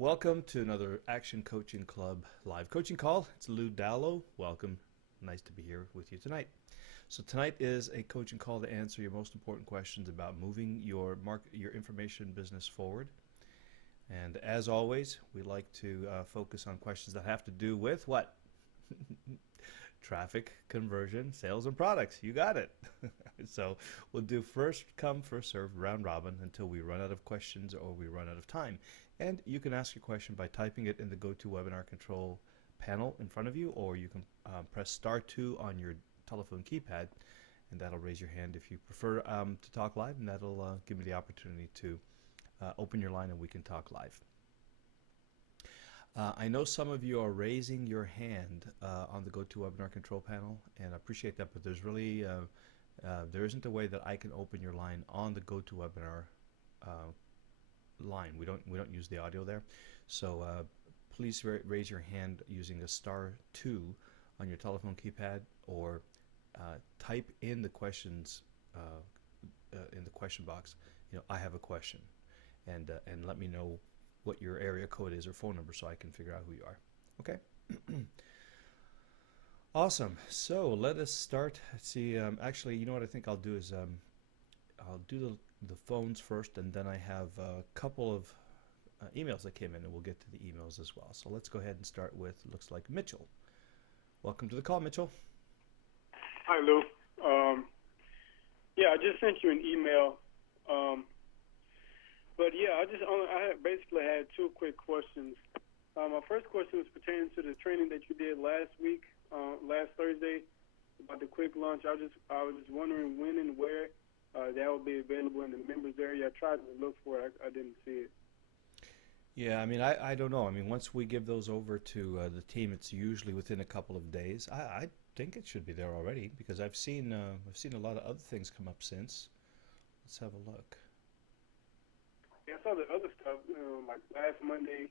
Welcome to another Action Coaching Club live coaching call. It's Lou Dallow. Welcome. Nice to be here with you tonight. So tonight is a coaching call to answer your most important questions about moving your information business forward. And as always, we like to focus on questions that have to do with what? Traffic, conversion, sales, and products. You got it. So we'll do first come, first serve, round robin until we run out of questions or we run out of time. And you can ask your question by typing it in the GoToWebinar control panel in front of you, or you can press *2 on your telephone keypad, and that'll raise your hand if you prefer to talk live, and that'll give me the opportunity to open your line and we can talk live. I know some of you are raising your hand on the GoToWebinar control panel, and I appreciate that, but there's really there isn't a way that I can open your line on the GoToWebinar line. We don't use the audio there, so please raise your hand using a *2 on your telephone keypad, or type in the questions in the question box. I have a question, and let me know what your area code is or phone number so I can figure out who you are. Okay. Awesome. So let us start. Let's see. Actually, you know what I think I'll do is I'll do the phones first, and then I have a couple of emails that came in, and we'll get to the emails as well. So let's go ahead and start with, looks like, Mitchell. Welcome to the call, Mitchell. Hi, Lou. Yeah, I just sent you an email. But yeah, I basically had two quick questions. My first question was pertaining to the training that you did last week, last Thursday, about the quick launch. I was just wondering when and where that will be available in the members area. I tried to look for it. I didn't see it. Yeah, I mean, I don't know. I mean, once we give those over to the team, it's usually within a couple of days. I think it should be there already, because I've seen a lot of other things come up since. Let's have a look. Yeah, I saw the other stuff, like last Monday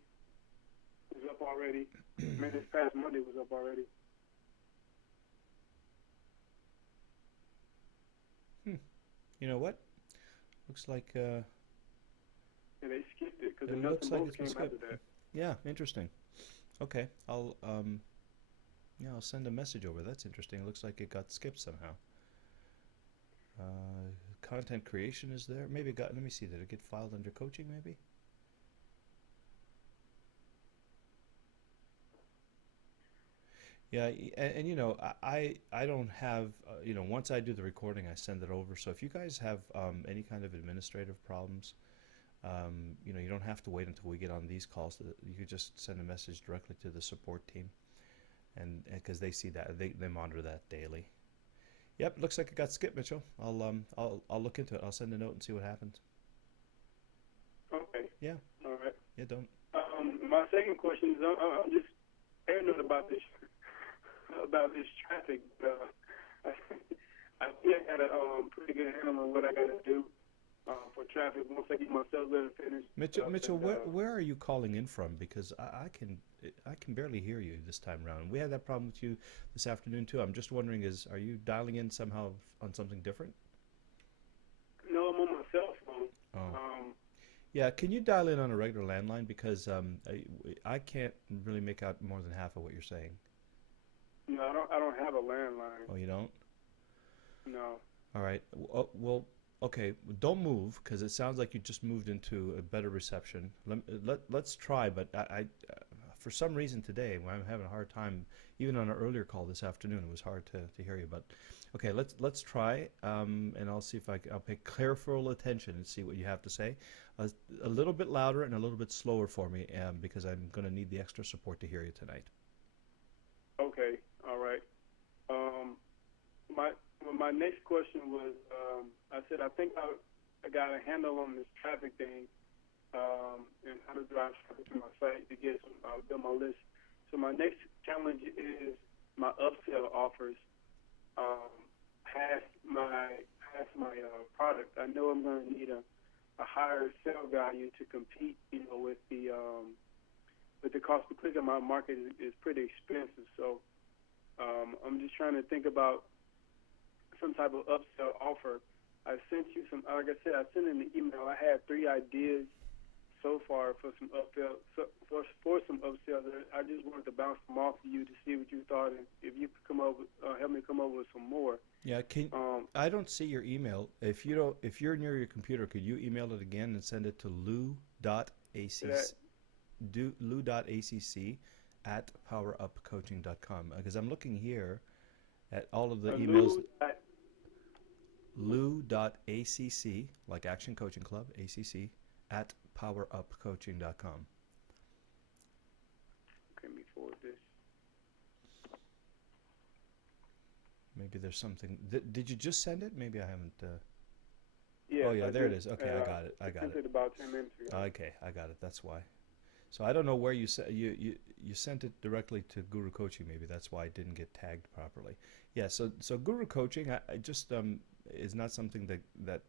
was up already. Maybe this past Monday was up already. You know what? Looks like Yeah, they skipped it because it the looks nuts and like bolts it's been came after skipped. that. Yeah, interesting. Okay, I'll send a message over. That's interesting. It looks like it got skipped somehow. Content creation is there. Maybe it got. Let me see. Did it get filed under coaching? Maybe. Yeah, and I don't have once I do the recording, I send it over. So if you guys have any kind of administrative problems, you don't have to wait until we get on these calls. You could just send a message directly to the support team, and because they see that, they monitor that daily. Yep, looks like it got skipped, Mitchell. I'll look into it. I'll send a note and see what happens. Okay. Yeah. All right. Yeah, don't. My second question is, I'm just paranoid about this traffic. I think I got a pretty good handle on what I got to do for traffic once I get my sales letter finished. Mitchell, where are you calling in from? Because I can barely hear you this time around. We had that problem with you this afternoon too. I'm just wondering, are you dialing in somehow on something different? No, I'm on my cell phone. Oh. Yeah, can you dial in on a regular landline, because I can't really make out more than half of what you're saying. No, I don't have a landline. Oh, you don't? No. All right. Well, okay. Don't move, because it sounds like you just moved into a better reception. Let's try, but I for some reason today, when I'm having a hard time, even on an earlier call this afternoon, it was hard to hear you. But okay, let's try, and I'll see if I'll pay careful attention and see what you have to say. A little bit louder and a little bit slower for me, because I'm going to need the extra support to hear you tonight. Okay. All right. My next question was, I said I think I got a handle on this traffic thing, and how to drive traffic to my site to get build my list. So my next challenge is my upsell offers past my product. I know I'm going to need a higher sale value to compete, with the cost per click in my market is pretty expensive. So I'm just trying to think about some type of upsell offer. I sent you some, like I said, I sent in the email. I had 3 ideas so far for some for some upsells. I just wanted to bounce them off of you to see what you thought, and if you could come up with, help me come up with some more. Yeah, can I don't see your email. If you're near your computer, could you email it again and send it to That, lou.acc at powerupcoaching.com? Because I'm looking here at all of the emails. Lou, lou.acc, like Action Coaching Club, ACC, at powerupcoaching.com. let me forward this. Maybe there's something. Did you just send it? Maybe I haven't. Yeah. Oh, yeah, I there it did. is. Okay, I got it. I got sent it. it about 10 minutes ago. Okay, I got it. That's why. So I don't know where you sent it directly to Guru Coaching. Maybe that's why it didn't get tagged properly. Yeah. So Guru Coaching, I just is not something that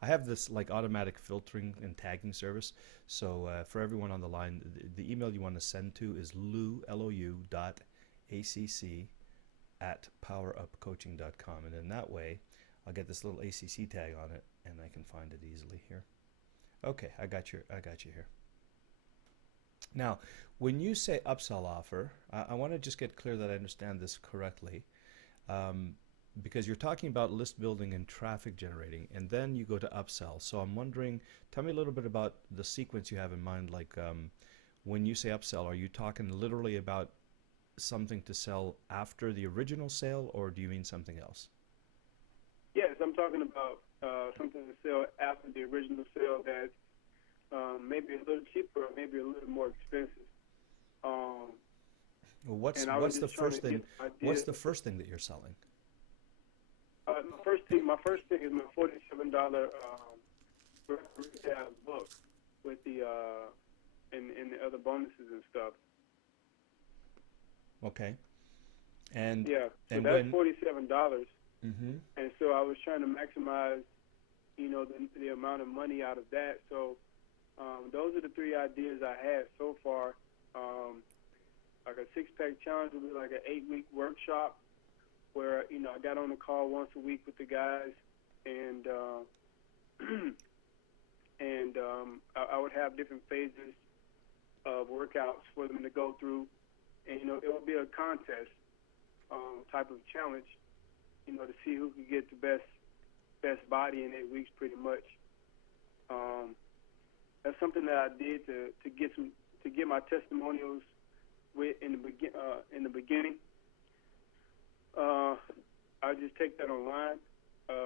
I have this like automatic filtering and tagging service. So for everyone on the line, the email you want to send to is lou.acc at powerupcoaching.com, and in that way I'll get this little ACC tag on it and I can find it easily here. Okay, I got you here. Now, when you say upsell offer, I want to just get clear that I understand this correctly, because you're talking about list building and traffic generating, and then you go to upsell. So I'm wondering, tell me a little bit about the sequence you have in mind. Like when you say upsell, are you talking literally about something to sell after the original sale, or do you mean something else? Yes, I'm talking about something to sell after the original sale that's maybe a little cheaper or maybe a little more expensive. Well, what's and I was the just trying first to thing? get ideas. What's the first thing that you're selling? My first thing is my $47 retail book with the and the other bonuses and stuff. Okay. And yeah, so and that's when $47. mm-hmm. And so I was trying to maximize, the amount of money out of that. So those are the three ideas I had so far. Like a six-pack challenge would be like an 8-week workshop where, I got on the call once a week with the guys, and I would have different phases of workouts for them to go through. And, it would be a contest type of challenge, to see who could get the best body in 8 weeks, pretty much. That's something that I did to get my testimonials in the beginning. I just take that online.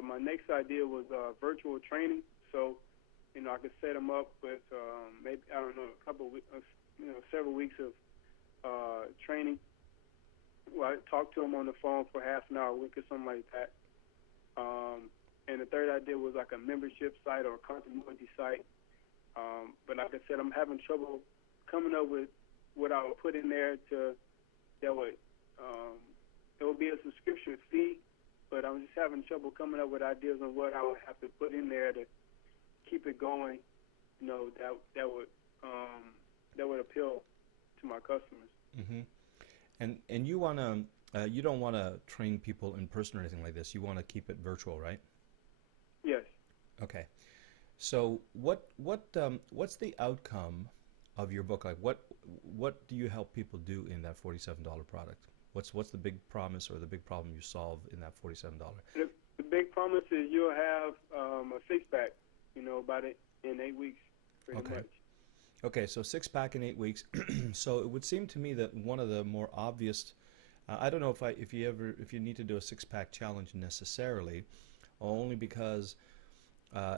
My next idea was virtual training, so I could set them up with maybe a couple of weeks, several weeks of training. Well, I talk to them on the phone for half an hour a week or something like that. And the third idea was like a membership site or a continuity site. But like I said, I'm having trouble coming up with what I would put in there that would it would be a subscription fee. But I'm just having trouble coming up with ideas on what I would have to put in there to keep it going. That would appeal to my customers. Mm-hmm. And you wanna you don't want to train people in person or anything like this. You want to keep it virtual, right? Yes. Okay. So what's the outcome of your book? Like what do you help people do in that $47 product? What's the big promise or the big problem you solve in that $47? The big promise is you'll have a six-pack, in 8 weeks, pretty much. Okay, so six-pack in 8 weeks. So it would seem to me that one of the more obvious, I don't know if you need to do a six-pack challenge necessarily, only because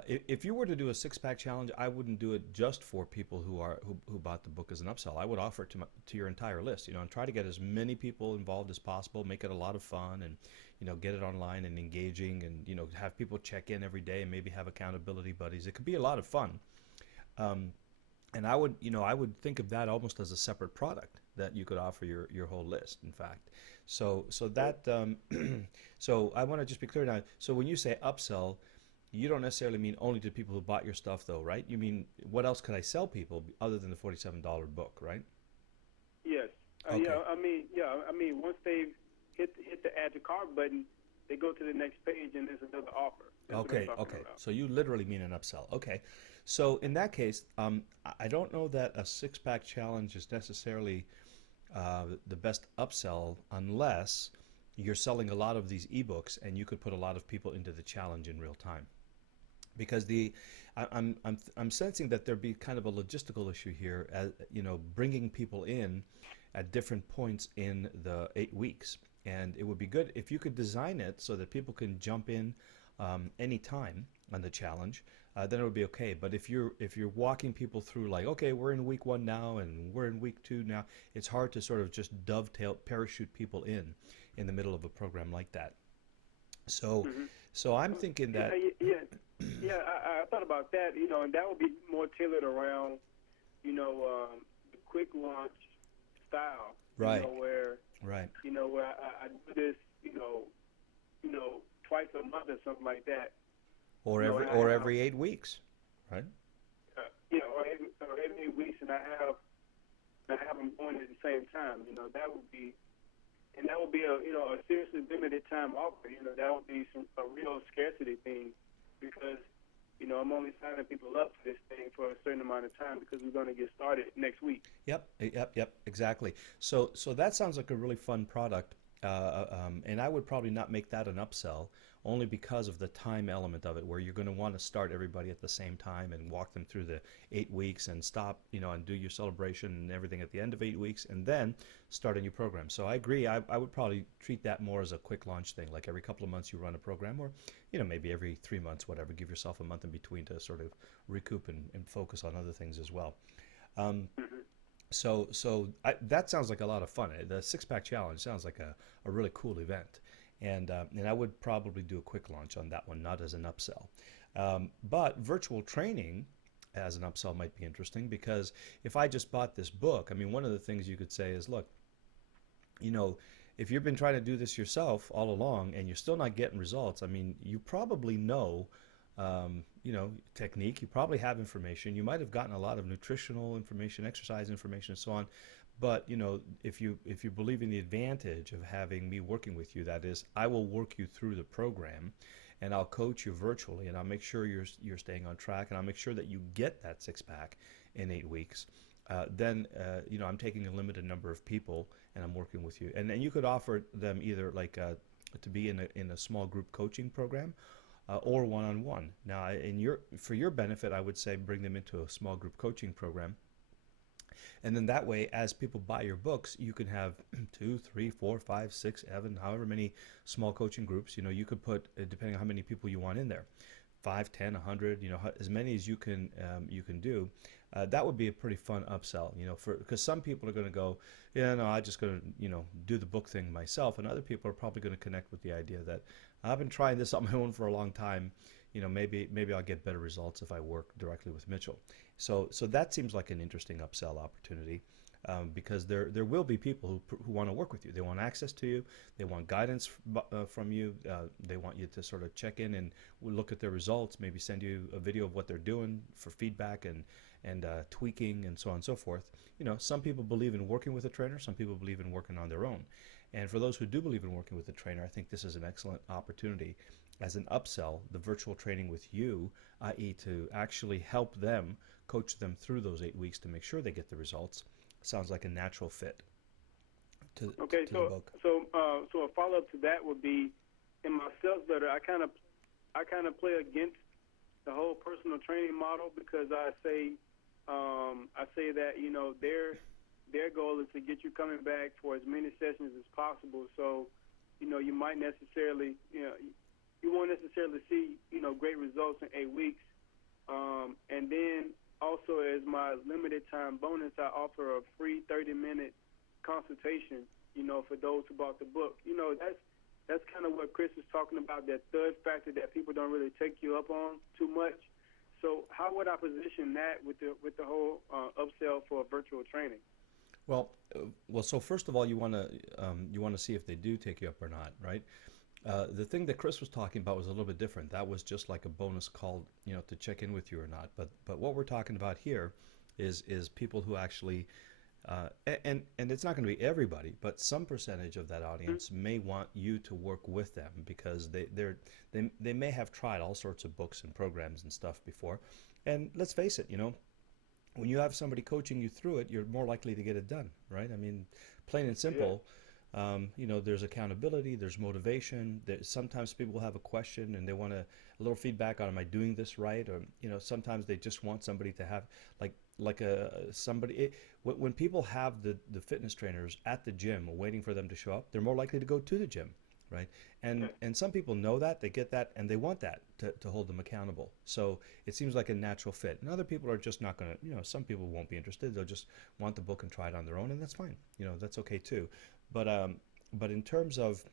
if you were to do a six-pack challenge, I wouldn't do it just for people who bought the book as an upsell. I would offer it to your entire list, and try to get as many people involved as possible, make it a lot of fun, and get it online and engaging, and have people check in every day and maybe have accountability buddies. It could be a lot of fun. And I would think of that almost as a separate product that you could offer your whole list, in fact. So that so I want to just be clear now. So when you say upsell, you don't necessarily mean only to people who bought your stuff, though, right? You mean what else could I sell people other than the $47 book, right? Yes. Okay. I mean, once they've hit the add to cart button, they go to the next page and there's another offer. That's what I'm Okay, talking okay. about. So you literally mean an upsell. Okay. So in that case, I don't know that a six-pack challenge is necessarily the best upsell unless you're selling a lot of these ebooks and you could put a lot of people into the challenge in real time. Because I'm sensing that there'd be kind of a logistical issue here, as you know, bringing people in at different points in the 8 weeks. And it would be good if you could design it so that people can jump in anytime on the challenge. Then it would be okay. But if you're walking people through like, okay, we're in week 1 now and we're in week 2 now, it's hard to sort of just dovetail, parachute people in the middle of a program like that. So, Hmm. so I'm thinking Yeah, that yeah, yeah. I thought about that, and that would be more tailored around, the quick launch style, right, where right. where I do this, twice a month or something like that, Or and every I or have, every 8 weeks, right? or every week, and I have them going at the same time. That would be a seriously limited time offer. That would be a real scarcity thing because I'm only signing people up for this thing for a certain amount of time because we're going to get started next week. Yep, exactly. So that sounds like a really fun product, and I would probably not make that an upsell only because of the time element of it, where you're going to want to start everybody at the same time and walk them through the 8 weeks and stop, and do your celebration and everything at the end of 8 weeks, and then start a new program. So I agree. I would probably treat that more as a quick launch thing, like every couple of months you run a program, or maybe every 3 months, whatever. Give yourself a month in between to sort of recoup and focus on other things as well. Um, Hmm. so that sounds like a lot of fun. The six-pack challenge sounds like a really cool event, and I would probably do a quick launch on that one, not as an upsell. But virtual training as an upsell might be interesting because if I just bought this book, I mean, one of the things you could say is, look, you know, if you've been trying to do this yourself all along and you're still not getting results, I mean, you probably know, technique. You probably have information. You might have gotten a lot of nutritional information, exercise information, and so on. But if you believe in the advantage of having me working with you, that is, I will work you through the program, and I'll coach you virtually, and I'll make sure you're staying on track, and I'll make sure that you get that six pack in 8 weeks. Then I'm taking a limited number of people, and I'm working with you, and then you could offer them either like to be in a small group coaching program, or one-on-one. Now, for your benefit, I would say bring them into a small group coaching program, and then that way, as people buy your books, you can have two, three, four, five, six, seven, however many small coaching groups. You could put, depending on how many people you want in there, 5, 10, 100, as many as you can do. That would be a pretty fun upsell, for because some people are going to go, yeah, no, I'm just going to, do the book thing myself, and other people are probably going to connect with the idea that I've been trying this on my own for a long time. Maybe I'll get better results if I work directly with Mitchell. So that seems like an interesting upsell opportunity. Because there will be people who want to work with you. They want access to you. They want guidance from you. They want you to sort of check in and look at their results. Maybe send you a video of what they're doing for feedback and tweaking and so on and so forth. Some people believe in working with a trainer. Some people believe in working on their own. And for those who do believe in working with a trainer, I think this is an excellent opportunity as an upsell, the virtual training with you, i.e., to actually help them, coach them through those 8 weeks to make sure they get the results. Sounds like a natural fit Okay, to the book. so a follow up to that would be in my sales letter. I kind of play against the whole personal training model because I say that their goal is to get you coming back for as many sessions as possible. So you might necessarily you won't necessarily see great results in 8 weeks, and then also, as my limited time bonus, I offer a free 30-minute consultation, for those who bought the book. That's kind of what Chris is talking about, that third factor that people don't really take you up on too much. So how would I position that with the whole upsell for virtual training? So first of all, you want to see if they do take you up or not, right? The thing that Chris was talking about was a little bit different. That was just like a bonus call, to check in with you or not. But what we're talking about here is people who actually And it's not going to be everybody, but some percentage of that audience may want you to work with them because they may have tried all sorts of books and programs and stuff before. And let's face it, when you have somebody coaching you through it, you're more likely to get it done, right? I mean, plain and Yeah. simple. There's accountability, there's motivation. Sometimes people have a question and they want a little feedback on, am I doing this right? Or sometimes they just want somebody to have like a somebody. When people have the fitness trainers at the gym waiting for them to show up, they're more likely to go to the gym, right? And Okay. and some people know that, they get that, and they want that to hold them accountable. So it seems like a natural fit. And other people are just not going to, some people won't be interested. They'll just want the book and try it on their own, and that's fine. That's okay too. But in terms of,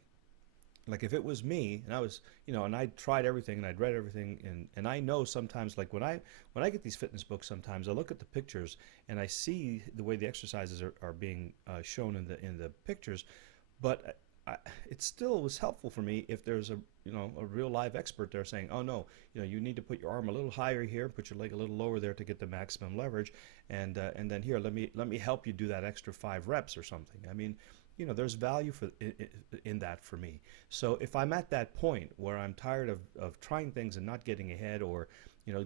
like, if it was me and I was, and I tried everything and I'd read everything, and I know sometimes, like when I get these fitness books, sometimes I look at the pictures and I see the way the exercises are being shown in the pictures, but it still was helpful for me if there's a real live expert there saying, oh no, you need to put your arm a little higher here, put your leg a little lower there to get the maximum leverage, and then here, let me help you do that extra 5 reps or something. I mean, there's value in that for me. So if I'm at that point where I'm tired of trying things and not getting ahead, or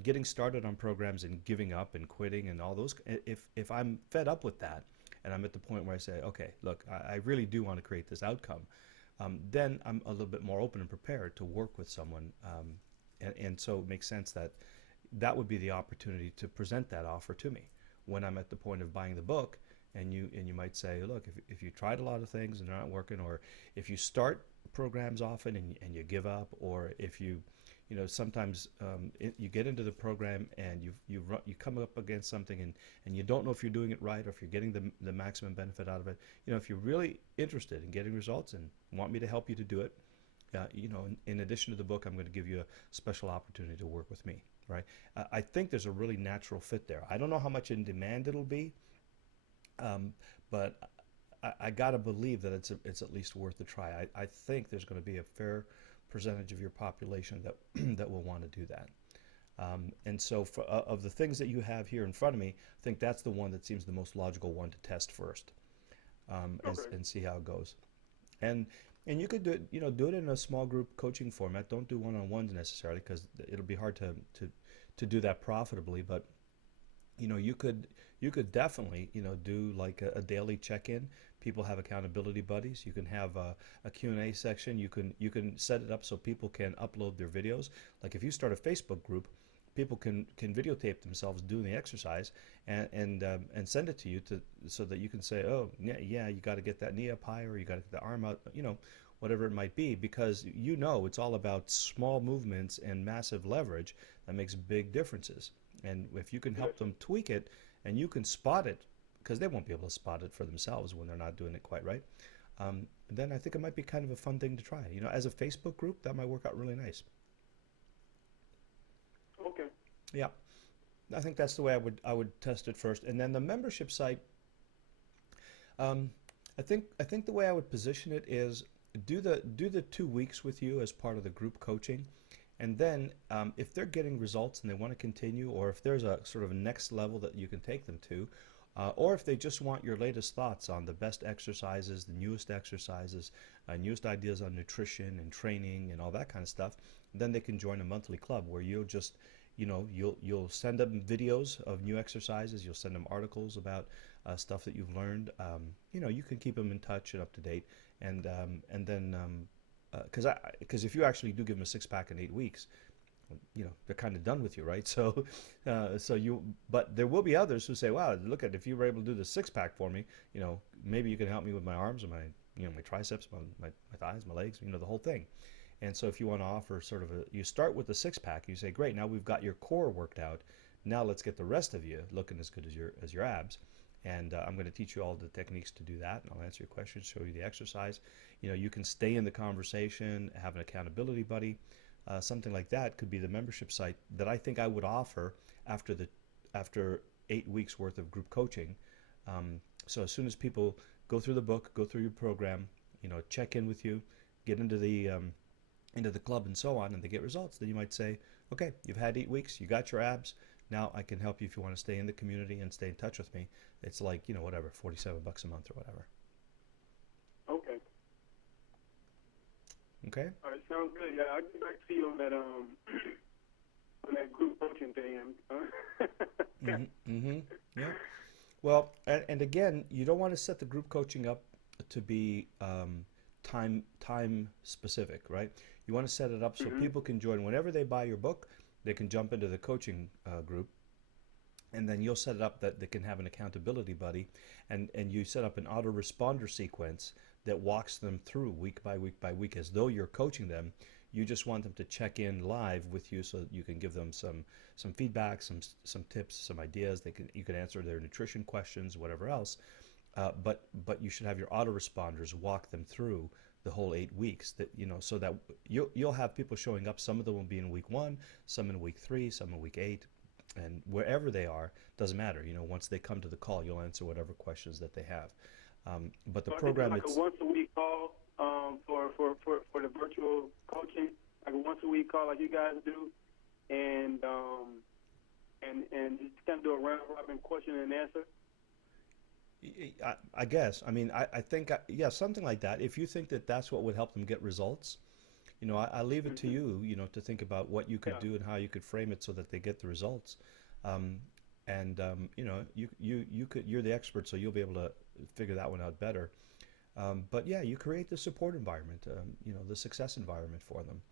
getting started on programs and giving up and quitting and all those, if I'm fed up with that, and I'm at the point where I say, okay, look, I really do want to create this outcome, then I'm a little bit more open and prepared to work with someone. And so it makes sense that that would be the opportunity to present that offer to me when I'm at the point of buying the book. And you might say, look, if you tried a lot of things and they're not working, or if you start programs often and you give up, or if sometimes you get into the program and you come up against something, and you don't know if you're doing it right or if you're getting the maximum benefit out of it. If you're really interested in getting results and want me to help you to do it, in addition to the book, I'm going to give you a special opportunity to work with me, right? I think there's a really natural fit there. I don't know how much in demand it'll be, um, but I got to believe that it's at least worth a try. I think there's going to be a fair percentage of your population that that will want to do that. And so, of the things that you have here in front of me, I think that's the one that seems the most logical one to test first, Okay. and see how it goes. And and you could do it, do it in a small group coaching format. Don't do one-on-ones necessarily, because it'll be hard to do that profitably. But you could definitely do like a daily check-in. People have accountability buddies. You can have a Q&A section. You can set it up so people can upload their videos. Like if you start a Facebook group, people can videotape themselves doing the exercise, and send it to you, so that you can say, oh yeah, you got to get that knee up higher, or you got to get the arm out, whatever it might be, because it's all about small movements and massive leverage that makes big differences. And if you can Yes. help them tweak it, and you can spot it, because they won't be able to spot it for themselves when they're not doing it quite right, then I think it might be kind of a fun thing to try. As a Facebook group, that might work out really nice. Okay. Yeah, I think that's the way I would test it first, and then the membership site. Um, I think the way I would position it is, do the 2 weeks with you as part of the group coaching, and then if they're getting results and they want to continue, or if there's a sort of a next level that you can take them to, or if they just want your latest thoughts on the best exercises, the newest exercises, newest ideas on nutrition and training and all that kind of stuff, then they can join a monthly club where you'll send them videos of new exercises, you'll send them articles about stuff that you've learned. You can keep them in touch and up to date, and then because if you actually do give them a six pack in 8 weeks, they're kind of done with you, right? But there will be others who say, wow, look, at if you were able to do the six pack for me, maybe you can help me with my arms and my triceps, my thighs, my legs, the whole thing. And so if you want to offer sort of you start with the six pack, you say, great, now we've got your core worked out. Now let's get the rest of you looking as good as your abs. And I'm going to teach you all the techniques to do that, and I'll answer your questions, show you the exercise. You can stay in the conversation, have an accountability buddy. Something like that could be the membership site that I think I would offer after 8 weeks worth of group coaching. So as soon as people go through the book, go through your program, check in with you, get into the club and so on, and they get results, then you might say, okay, you've had 8 weeks, you got your abs. Now I can help you if you want to stay in the community and stay in touch with me. It's like, you know, whatever, $47 a month or whatever. Okay. Okay? All right, sounds good. Yeah, I'll get back to you on that on that group coaching thing. Yeah. Well, and again, you don't want to set the group coaching up to be time specific, right? You want to set it up so people can join whenever they buy your book. They can jump into the coaching group, and then you'll set it up that they can have an accountability buddy, and you set up an autoresponder sequence that walks them through week by week by week as though you're coaching them. You just want them to check in live with you so that you can give them some feedback, some tips, some ideas. You can answer their nutrition questions, whatever else. But you should have your autoresponders walk them through the whole 8 weeks, that, you know, so that you'll have people showing up. Some of them will be in week 1, some in week 3, some in week 8, and wherever they are, doesn't matter. You know, once they come to the call, you'll answer whatever questions that they have. But the So program, like it's a once a week call for the virtual coaching, like a once a week call like you guys do, and just kind of do a round robin question and answer. I guess. I mean, I think, yeah, something like that. If you think that that's what would help them get results, you know, I leave it to you, you know, to think about what you could do and how you could frame it so that they get the results. You know, you're the expert, so you'll be able to figure that one out better. But yeah, you create the support environment, you know, the success environment for them.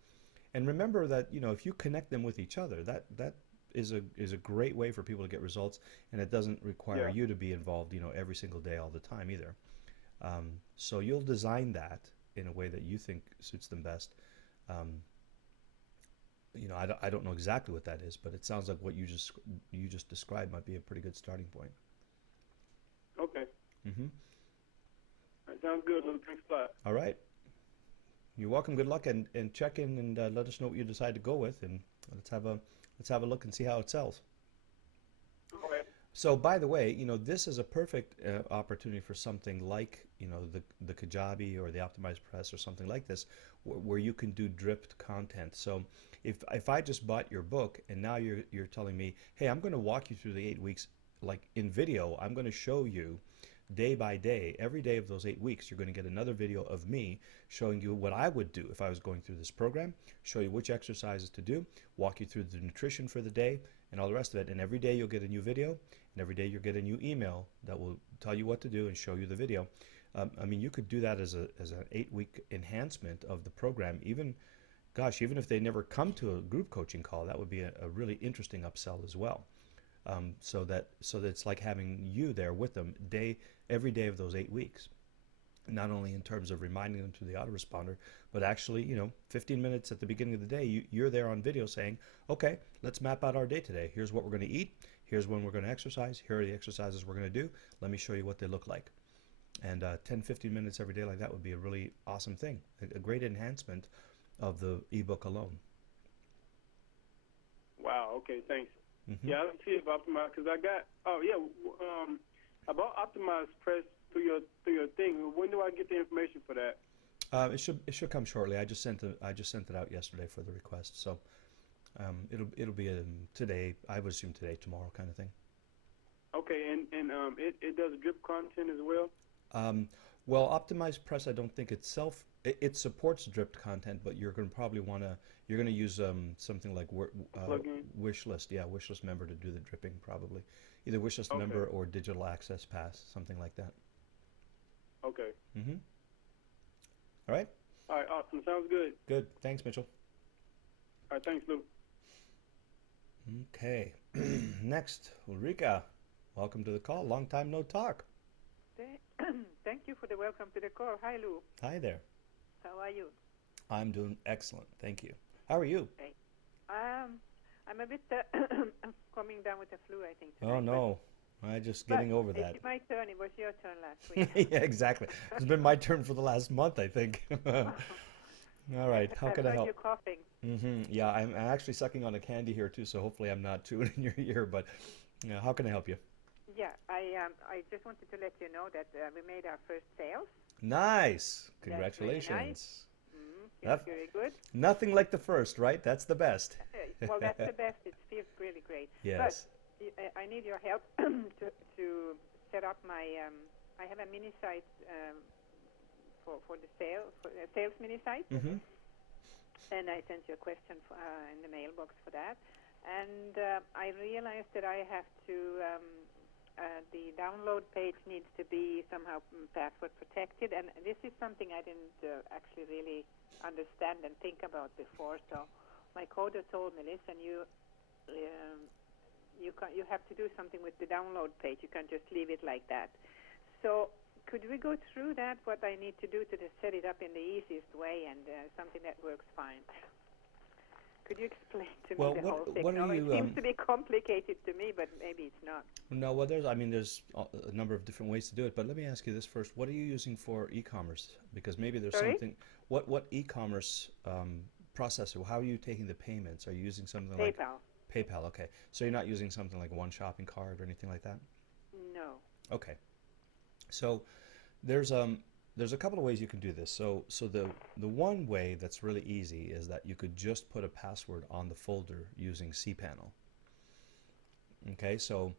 And remember that, you know, if you connect them with each other, that is a great way for people to get results, and it doesn't require you to be involved, you know, every single day all the time either. So you'll design that in a way that you think suits them best. You know, I don't know exactly what that is, but it sounds like what you just described might be a pretty good starting point. Okay. Mm-hmm. That sounds good, Lou. Thanks a lot. All right. You're welcome. Good luck, and check in and let us know what you decide to go with, and let's have a look and see how it sells. All right. So, by the way, you know, this is a perfect opportunity for something like, you know, the Kajabi or the Optimized Press or something like this, where you can do dripped content. So, if I just bought your book and now you're telling me, hey, I'm going to walk you through the 8 weeks, like in video, I'm going to show you day by day, every day of those 8 weeks, you're going to get another video of me showing you what I would do if I was going through this program, show you which exercises to do, walk you through the nutrition for the day, and all the rest of it. And every day you'll get a new video, and every day you'll get a new email that will tell you what to do and show you the video. I mean, you could do that as an 8-week enhancement of the program. Even if they never come to a group coaching call, that would be a really interesting upsell as well. So that it's like having you there with them every day of those 8 weeks. Not only in terms of reminding them through the autoresponder, but actually, you know, 15 minutes at the beginning of the day, you're there on video saying, okay, let's map out our day today. Here's what we're going to eat. Here's when we're going to exercise. Here are the exercises we're going to do. Let me show you what they look like. And 10, 15 minutes every day like that would be a really awesome thing, a great enhancement of the ebook alone. Wow. Okay. Thanks. Mm-hmm. Yeah, let's see if Optimize, because I bought Optimize Press through your thing. When do I get the information for that? It should come shortly. I just sent it out yesterday for the request, so it'll be today. I would assume today, tomorrow, kind of thing. Okay, and it does drip content as well. Well, Optimized Press, I don't think itself it supports dripped content, but you're going to use something like Wishlist, Wishlist Member to do the dripping, probably either Wishlist Member or Digital Access Pass, something like that. Okay. Mm-hmm. All right. All right. Awesome. Sounds good. Good. Thanks, Mitchell. All right. Thanks, Lou. Okay. Next, Ulrika. Welcome to the call. Long time no talk. Thank you for the welcome to the call. Hi, Lou. Hi there. How are you? I'm doing excellent. Thank you. How are you? Great. I'm a bit coming down with the flu, I think. Tonight, oh, no. I'm just getting over that. It's my turn. It was your turn last week. Yeah, exactly. It's been my turn for the last month, I think. All right. How can I help? You're coughing. Mm-hmm. Yeah, I'm actually sucking on a candy here, too, so hopefully I'm not chewing in your ear. But how can I help you? Yeah, I just wanted to let you know that we made our first sales. Nice. Congratulations. That's really nice. Very good. Nothing like the first, right? That's the best. Well, that's the best. It feels really great. Yes. But I need your help to set up my. I have a mini site for the sales mini site, Mm-hmm. and I sent you a question in the mailbox for that. And I realized that I have to. The download page needs to be somehow password protected, and this is something I didn't actually really understand and think about before. So my coder told me, listen, you have to do something with the download page. You can't just leave it like that. So could we go through that? What I need to do to just set it up in the easiest way and something that works fine. Could you explain to me the whole thing? What are you, It seems to be complicated to me, but maybe it's not. No, well, there's a number of different ways to do it, but let me ask you this first. What are you using for e-commerce? Because maybe there's Sorry? something, what e-commerce processor, how are you taking the payments? Are you using something like PayPal. PayPal? Okay. So you're not using something like One Shopping Cart or anything like that? No. Okay. So there's a couple of ways you can do this. So the one way that's really easy is that you could just put a password on the folder using cPanel. Okay, so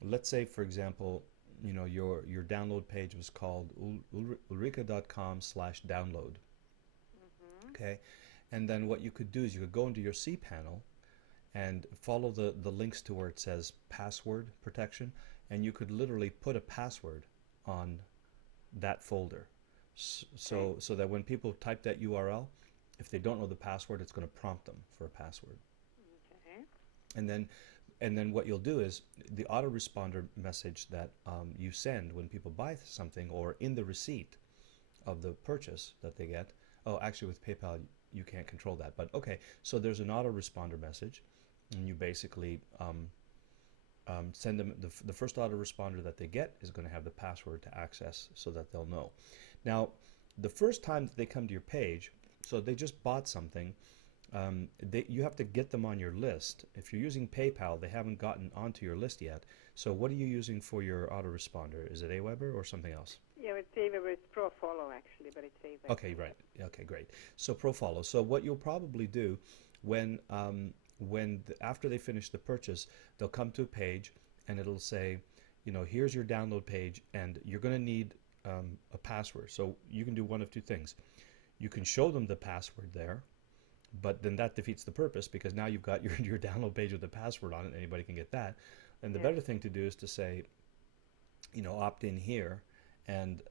let's say, for example, your download page was called ulrika.com/download. Okay, and then what you could do is you could go into your cPanel and follow the links to where it says password protection, and you could literally put a password on that folder. So that when people type that URL, if they don't know the password, it's going to prompt them for a password. Okay. And then what you'll do is the autoresponder message that you send when people buy something or in the receipt of the purchase that they get. Oh, actually with PayPal you can't control that, but okay. So there's an autoresponder message, and you basically send them the first autoresponder that they get is going to have the password to access, so that they'll know. Now, the first time that they come to your page, so they just bought something, you have to get them on your list. If you're using PayPal, they haven't gotten onto your list yet. So what are you using for your autoresponder? Is it Aweber or something else? Yeah, it's Aweber. It's ProFollow actually, but it's Aweber. Okay, right. Okay, great. So ProFollow. So what you'll probably do when after they finish the purchase, they'll come to a page and it'll say, here's your download page, and you're going to need a password. So you can do one of two things. You can show them the password there, but then that defeats the purpose, because now you've got your download page with the password on it. Anybody can get that. And the better thing to do is to say, opt in here, and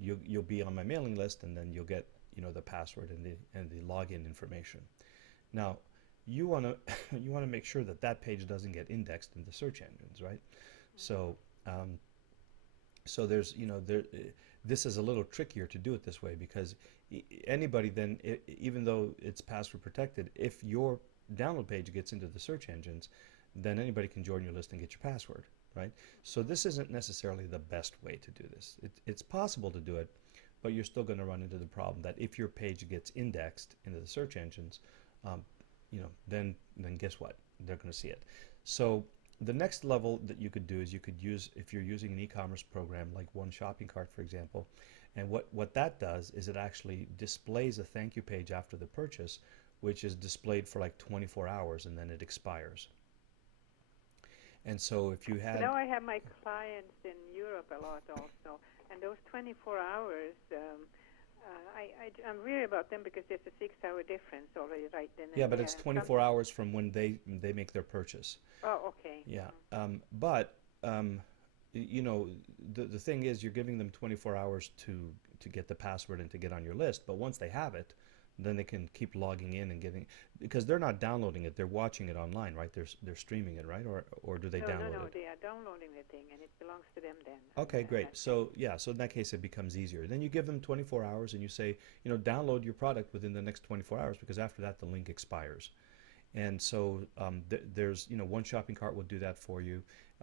you'll be on my mailing list, and then you'll get the password and the login information. Now, you want to make sure that page doesn't get indexed in the search engines, right? So there's this is a little trickier to do it this way, because anybody then, even though it's password protected, if your download page gets into the search engines, then anybody can join your list and get your password, right? So this isn't necessarily the best way to do this. It's possible to do it, but you're still going to run into the problem that if your page gets indexed into the search engines, then guess what? They're going to see it. So the next level that you could do is you could use, if you're using an e-commerce program like One Shopping Cart, for example, and what that does is it actually displays a thank you page after the purchase, which is displayed for like 24 hours, and then it expires. And so if you had... I have my clients in Europe a lot also, and those 24 hours, I'm worried about them because there's a 6-hour difference already right then. Yeah, but it's 24 hours from when they make their purchase. Oh, okay. Yeah, the thing is, you're giving them 24 hours to get the password and to get on your list. But once they have it, then they can keep logging in and getting, because they're not downloading it, they're watching it online, right? They're streaming it, right? Or do they download it? No, they are downloading the thing, and it belongs to them then. Okay, great. So so in that case it becomes easier. Then you give them 24 hours and you say, download your product within the next 24 hours, because after that the link expires. And so there's, One Shopping Cart will do that for you.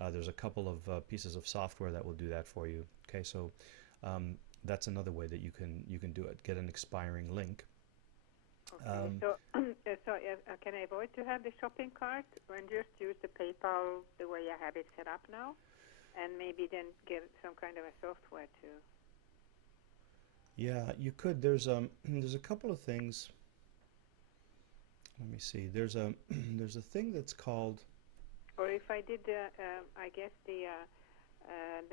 There's a couple of pieces of software that will do that for you. Okay, so that's another way that you can do it. Get an expiring link. Okay, so can I avoid to have the shopping cart and just use the PayPal the way I have it set up now, and maybe then get some kind of a software too? Yeah, you could. There's a couple of things. let me see. There's a there's a thing that's called. Or if I did, I guess the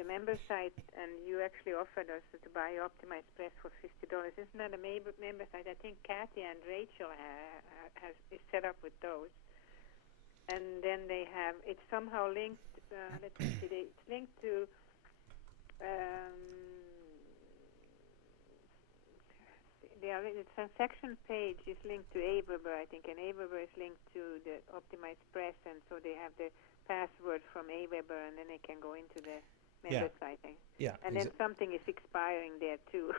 member site, and you actually offered us to buy Optimized Press for $50. Isn't that a member site? I think Kathy and Rachel is set up with those. And then they have, it's somehow linked, let's see, it's linked to, the transaction page is linked to Aweber, I think, and Aweber is linked to the Optimized Press, and so they have the password from Aweber, and then they can go into the member site. Yeah. And then something is expiring there too.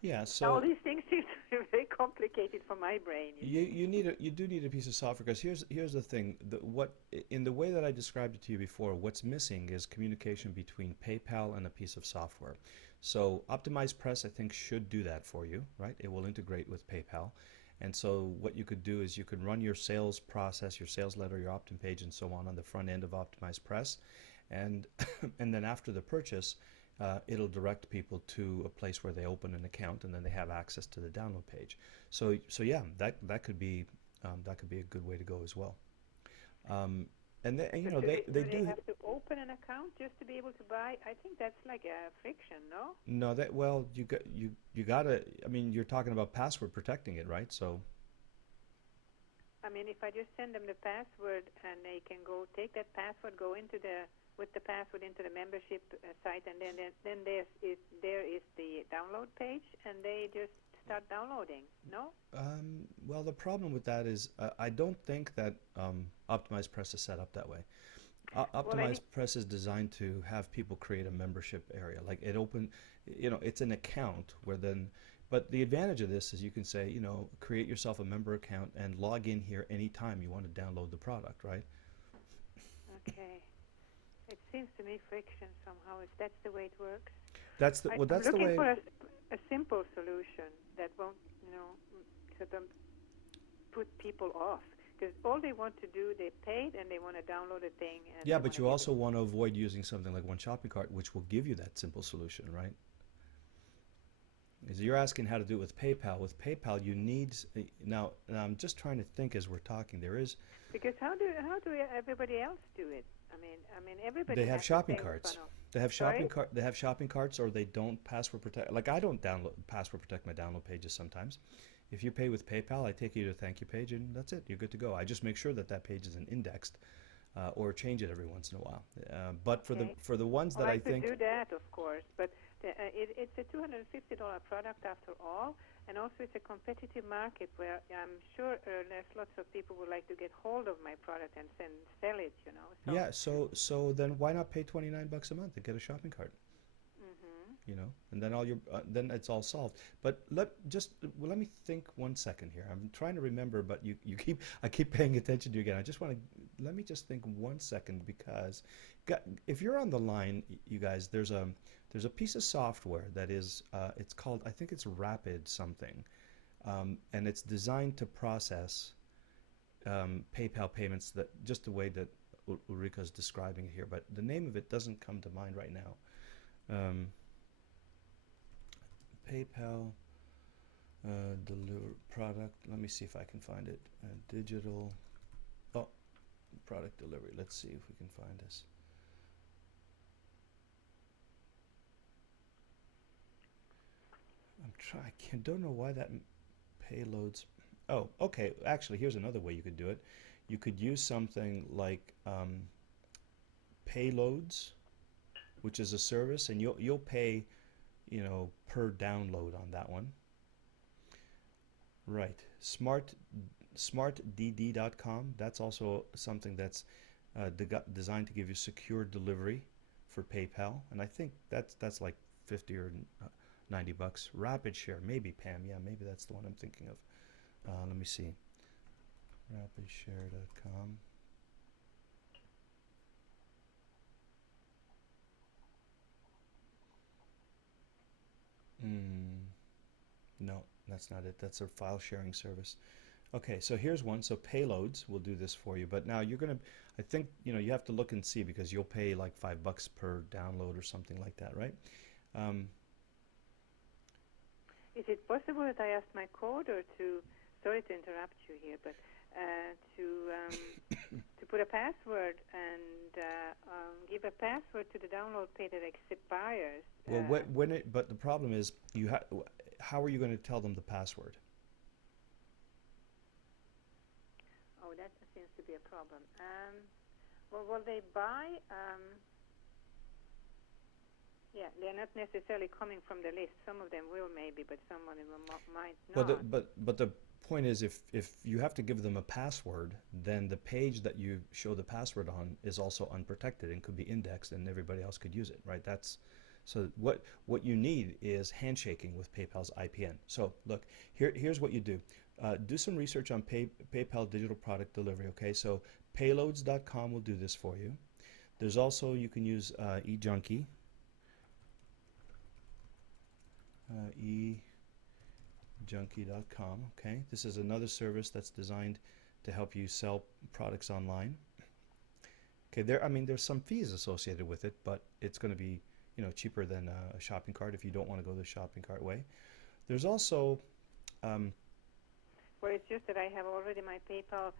Yeah. So all these things seem to be very complicated for my brain. You do need a piece of software, because here's the thing. In the way that I described it to you before, what's missing is communication between PayPal and a piece of software. So Optimized Press, I think, should do that for you, right? It will integrate with PayPal. And so what you could do is you could run your sales process, your sales letter, your opt-in page, and so on the front end of Optimized Press. And and then after the purchase, it'll direct people to a place where they open an account, and then they have access to the download page. So yeah, that could be a good way to go as well. And they do have to open an account just to be able to buy. I think that's like a friction, no? No, you gotta. I mean, you're talking about password protecting it, right? So. I mean, if I just send them the password and they can go take that password, go into with the password into the membership site, and then there is the download page, and they just start downloading. No. Well, the problem with that is I don't think that Optimized Press is set up that way. Optimized Press is designed to have people create a membership area. Like it's an account where then. But the advantage of this is you can say, create yourself a member account and log in here anytime you want to download the product, right? Okay. It seems to me friction somehow. If that's the way it works. That's the way. I'm looking for a simple solution that won't, sort of put people off. Because all they want to do, they paid and they want to download a thing. And yeah, but you also want to avoid using something like One Shopping Cart, which will give you that simple solution, right? Because you're asking how to do it with PayPal. With PayPal, you need now I'm just trying to think as we're talking. There is because how do everybody else do it? I mean everybody. They have shopping carts. Funnel. They have They have shopping carts, or they don't password protect. Like I don't password protect my download pages sometimes. If you pay with PayPal, I take you to a thank you page, and that's it. You're good to go. I just make sure that page isn't indexed, or change it every once in a while. But for the ones that I think do that, of course, but. It's a $250 product after all, and also it's a competitive market where I'm sure there's lots of people who would like to get hold of my product and sell it, So. Yeah, so then why not pay $29 a month and get a shopping cart? Mm-hmm. And then then it's all solved. But let me think 1 second here. I'm trying to remember, but I keep paying attention to you again. Let me just think 1 second, because if you're on the line, you guys, there's a piece of software that is it's called, I think it's Rapid something, and it's designed to process PayPal payments just the way that Ulrika's describing it here, but the name of it doesn't come to mind right now. PayPal deliver product. Let me see if I can find it. Digital product delivery. Let's see if we can find this. I don't know why that payloads. Oh, okay. Actually, here's another way you could do it. You could use something like Payloads, which is a service, and you'll pay, per download on that one. Right. Smartdd.com. That's also something that's designed to give you secure delivery for PayPal, and I think that's like $50 or $90. Rapid Share, maybe Pam. Yeah, maybe that's the one I'm thinking of. Let me see. Rapidshare.com. No, that's not it. That's a file sharing service. Okay, so here's one. So Payloads will do this for you, but now I think, you have to look and see, because you'll pay like $5 per download or something like that, right? Is it possible that I ask my coder to sorry to interrupt you here, but to put a password and give a password to the download page that expires. Well, but the problem is, how are you going to tell them the password? Oh, that seems to be a problem. Well, will they buy? Yeah, they're not necessarily coming from the list. Some of them will maybe, but some of them might not. Well, but the point is, if you have to give them a password, then the page that you show the password on is also unprotected and could be indexed, and everybody else could use it, right? So what you need is handshaking with PayPal's IPN. So look, here's what you do. Do some research on PayPal digital product delivery. Okay, so payloads.com will do this for you. There's also, you can use eJunkie. eJunkie.com. Okay, this is another service that's designed to help you sell products online. Okay, there's some fees associated with it, but it's going to be, cheaper than a shopping cart if you don't want to go the shopping cart way. There's also well, it's just that I have already my PayPal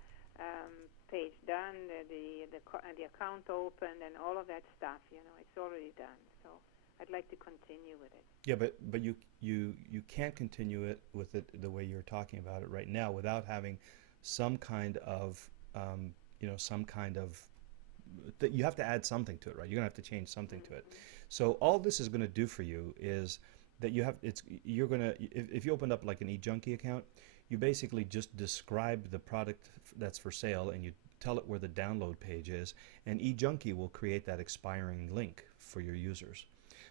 page done, the account opened, and all of that stuff. It's already done. So I'd like to continue with it. Yeah, but you can't continue it with it the way you're talking about it right now without having some kind of you have to add something to it, right? You're gonna have to change something to it. So all this is gonna do for you is that if you opened up like an eJunkie account, you basically just describe the product that's for sale and you tell it where the download page is, and eJunkie will create that expiring link for your users.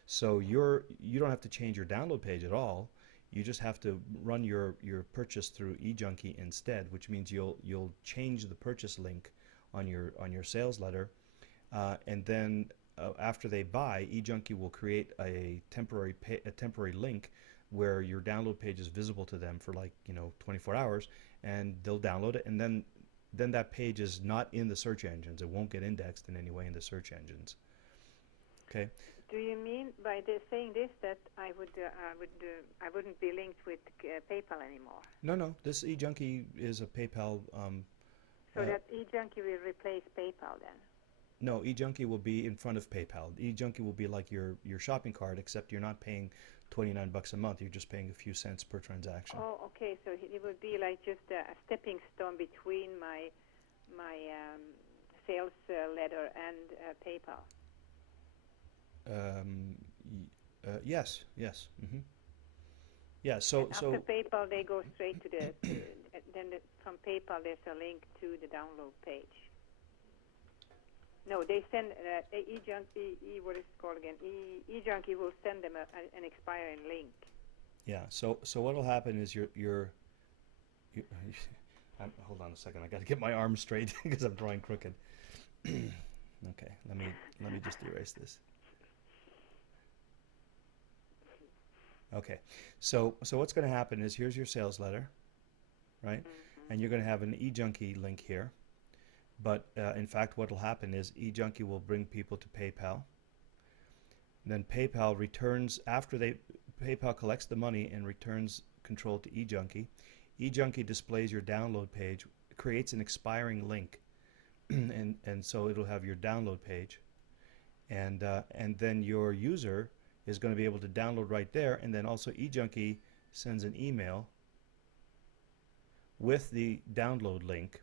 So you don't have to change your download page at all. You just have to run your purchase through eJunkie instead, which means you'll change the purchase link on your sales letter, and then after they buy, eJunkie will create a temporary link where your download page is visible to them for 24 hours, and they'll download it, and then that page is not in the search engines. It won't get indexed in any way in the search engines. Okay. Do you mean by saying this that I wouldn't be linked with PayPal anymore? No. This eJunkie is a PayPal. So that eJunkie will replace PayPal then? No, eJunkie will be in front of PayPal. eJunkie will be like your shopping cart, except you're not paying $29 a month. You're just paying a few cents per transaction. Oh, okay. So it would be like just a stepping stone between my sales letter and PayPal. Yes. Mm-hmm. Yeah. So after PayPal, they go straight to from PayPal. There's a link to the download page. No, they send eJunkie. What is it called again? eJunkie will send them an expiring link. Yeah. So what will happen is hold on a second. I got to get my arm straight because I'm drawing crooked. Okay. Let me just erase this. Okay, so what's going to happen is here's your sales letter, right? Mm-hmm. And you're going to have an eJunkie link here. But in fact, what will happen is eJunkie will bring people to PayPal. Then PayPal returns, PayPal collects the money and returns control to eJunkie. eJunkie displays your download page, creates an expiring link, and so it'll have your download page. And then your user is going to be able to download right there, and then also eJunkie sends an email with the download link,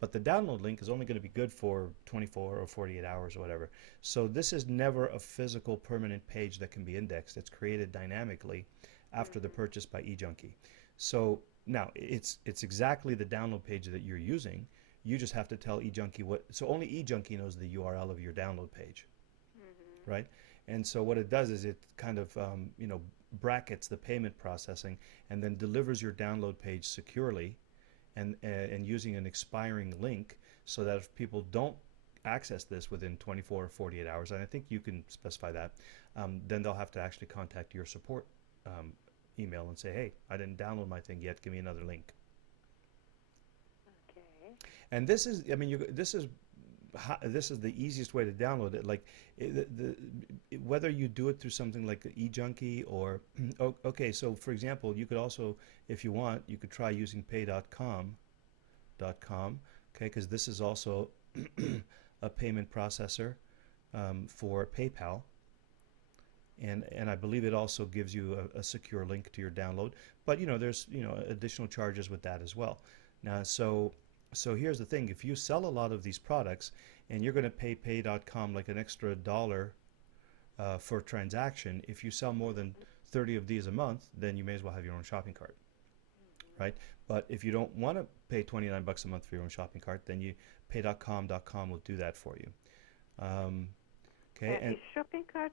but the download link is only going to be good for 24 or 48 hours or whatever. So this is never a physical permanent page that can be indexed. It's created dynamically after the purchase by eJunkie. So now it's exactly the download page that you're using. You just have to tell eJunkie so only eJunkie knows the URL of your download page, right? And so what it does is it kind of brackets the payment processing and then delivers your download page securely and using an expiring link, so that if people don't access this within 24 or 48 hours, and I think you can specify that, then they'll have to actually contact your support email and say, hey, I didn't download my thing yet, give me another link. Okay. And this is, this is this is the easiest way to download it. Like whether you do it through something like eJunkie or okay. So for example, you could also, if you want, you could try using Pay.com, okay, because this is also a payment processor for PayPal. And I believe it also gives you a secure link to your download. But there's additional charges with that as well. Now, so here's the thing: if you sell a lot of these products and you're going to pay Pay.com like an extra $1 for a transaction, if you sell more than 30 of these a month, then you may as well have your own shopping cart, right? But if you don't want to pay 29 bucks a month for your own shopping cart, then Pay.com will do that for you. Okay, and is shopping cart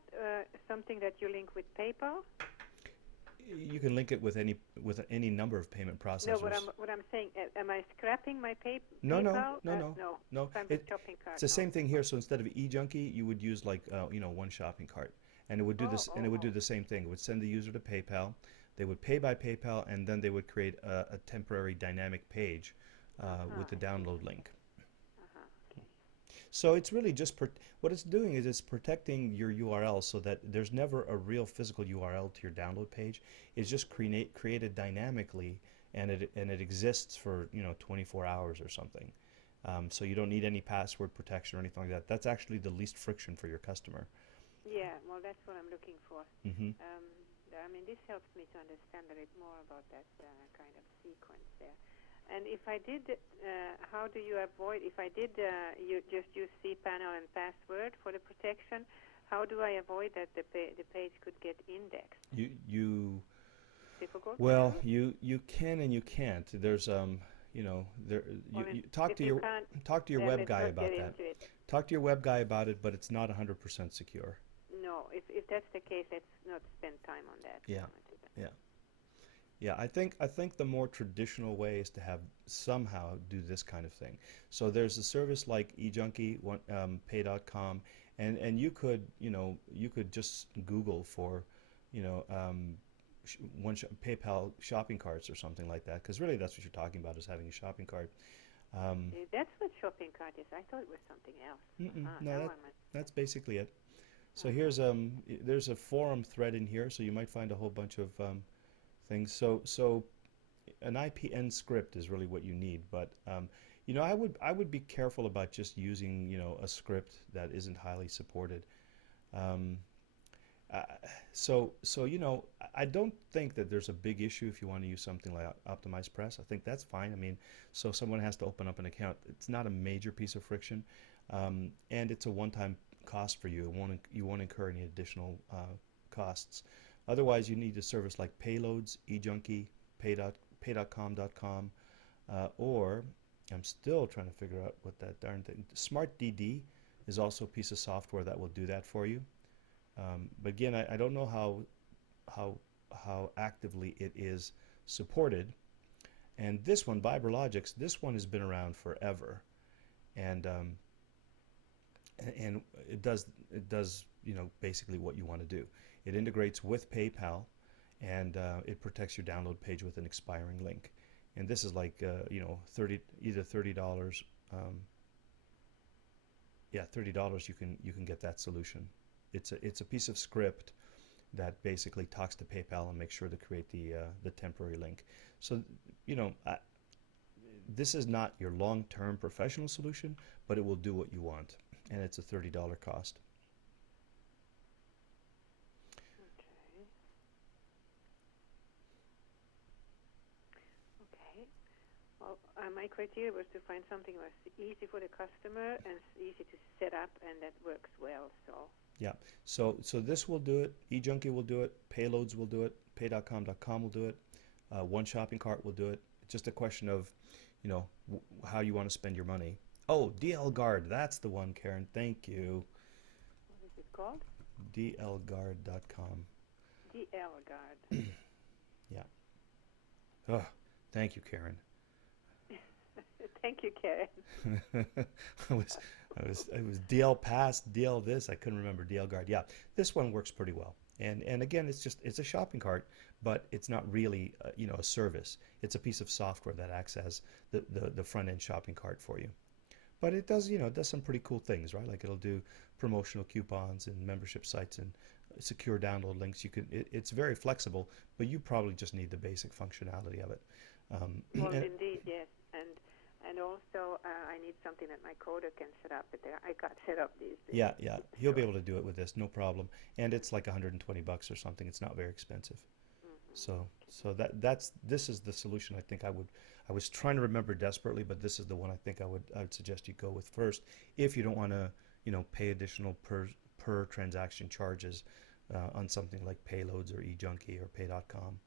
something that you link with PayPal? you can link it with any number of payment processors. No, what I'm saying, am I scrapping my No, PayPal? no. I'm with shopping cart. It's the same thing here. So instead of eJunkie, you would use like one shopping cart, and it would do this, and it would do the same thing. It would send the user to PayPal. They would pay by PayPal, and then they would create a temporary dynamic page with the download link. So it's really just what it's doing is it's protecting your URL so that there's never a real physical URL to your download page. It's just created dynamically, and it exists for 24 hours or something. So you don't need any password protection or anything like that. That's actually the least friction for your customer. Yeah, well, that's what I'm looking for. Mm-hmm. I mean, this helps me to understand a bit more about that kind of sequence there. And if I did, how do you avoid, if I did you just use cPanel and password for the protection, how do I avoid that the page could get indexed? Difficult? Well, you can and you can't. There's you talk to your web guy about that. Talk to your web guy about it, but it's not 100% secure. No, if that's the case, let's not spend time on that. Yeah. Yeah, I think the more traditional way is to have somehow do this kind of thing. So there's a service like eJunkie, Pay.com, and you could just Google for PayPal shopping carts or something like that, because really that's what you're talking about, is having a shopping cart. That's what shopping cart is. I thought it was something else. No, that's basically it. So here's there's a forum thread in here, so you might find a whole bunch of things. So an IPN script is really what you need, but I would be careful about just using a script that isn't highly supported. So I don't think that there's a big issue if you want to use something like OptimizePress. I think that's fine. I mean, so someone has to open up an account. It's not a major piece of friction, and it's a one-time cost for you. You won't incur any additional costs. Otherwise, you need a service like Payloads, eJunkie, Pay.com, or I'm still trying to figure out what that darn thing. SmartDD is also a piece of software that will do that for you. But again, I don't know how actively it is supported. And this one, ViberLogix, this one has been around forever, and it does basically what you want to do. It integrates with PayPal, and it protects your download page with an expiring link. And this is like $30. $30 you can get that solution. It's a piece of script that basically talks to PayPal and makes sure to create the temporary link. So this is not your long-term professional solution, but it will do what you want, and it's a $30 cost. Well, my criteria was to find something that was easy for the customer and easy to set up, and that works well. Yeah. So this will do it. eJunkie will do it. Payloads will do it. Pay.com will do it. One shopping cart will do it. It's just a question of, how you want to spend your money. Oh, DLGuard. That's the one, Karen. Thank you. What is it called? DLGuard.com. DLGuard. Yeah. Oh, thank you, Karen. Thank you, Karen. It was DL Pass, DL this. I couldn't remember DLGuard. Yeah, this one works pretty well. And again, it's a shopping cart, but it's not really a service. It's a piece of software that acts as the front end shopping cart for you. but it does, it does some pretty cool things, right? Like it'll do promotional coupons and membership sites and secure download links. It's very flexible, but you probably just need the basic functionality of it. Well, And indeed, yes. And also, I need something that my coder can set up. But I got set up these days. yeah, yeah, he'll be So, able to do it with this, no problem. And it's like $120 or something. It's not very expensive. So this is the solution I think I was trying to remember desperately, but this is the one I think I would suggest you go with first if you don't want to, pay additional per transaction charges on something like Payloads or eJunkie or Pay.com.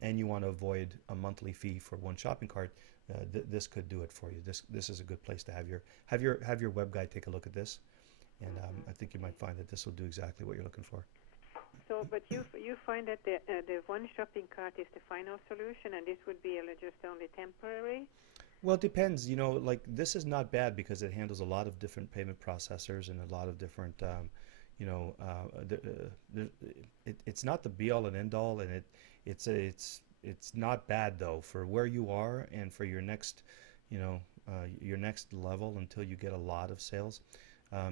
And you want to avoid a monthly fee for one shopping cart. This could do it for you. This is a good place to have your web guy take a look at this, and I think you might find that this will do exactly what you're looking for. so, but you find that the one shopping cart is the final solution, and this would be just only temporary. Well, it depends. Like this is not bad because it handles a lot of different payment processors and a lot of different, it's not the be all and end all, and it's not bad though for where you are and for your next level until you get a lot of sales.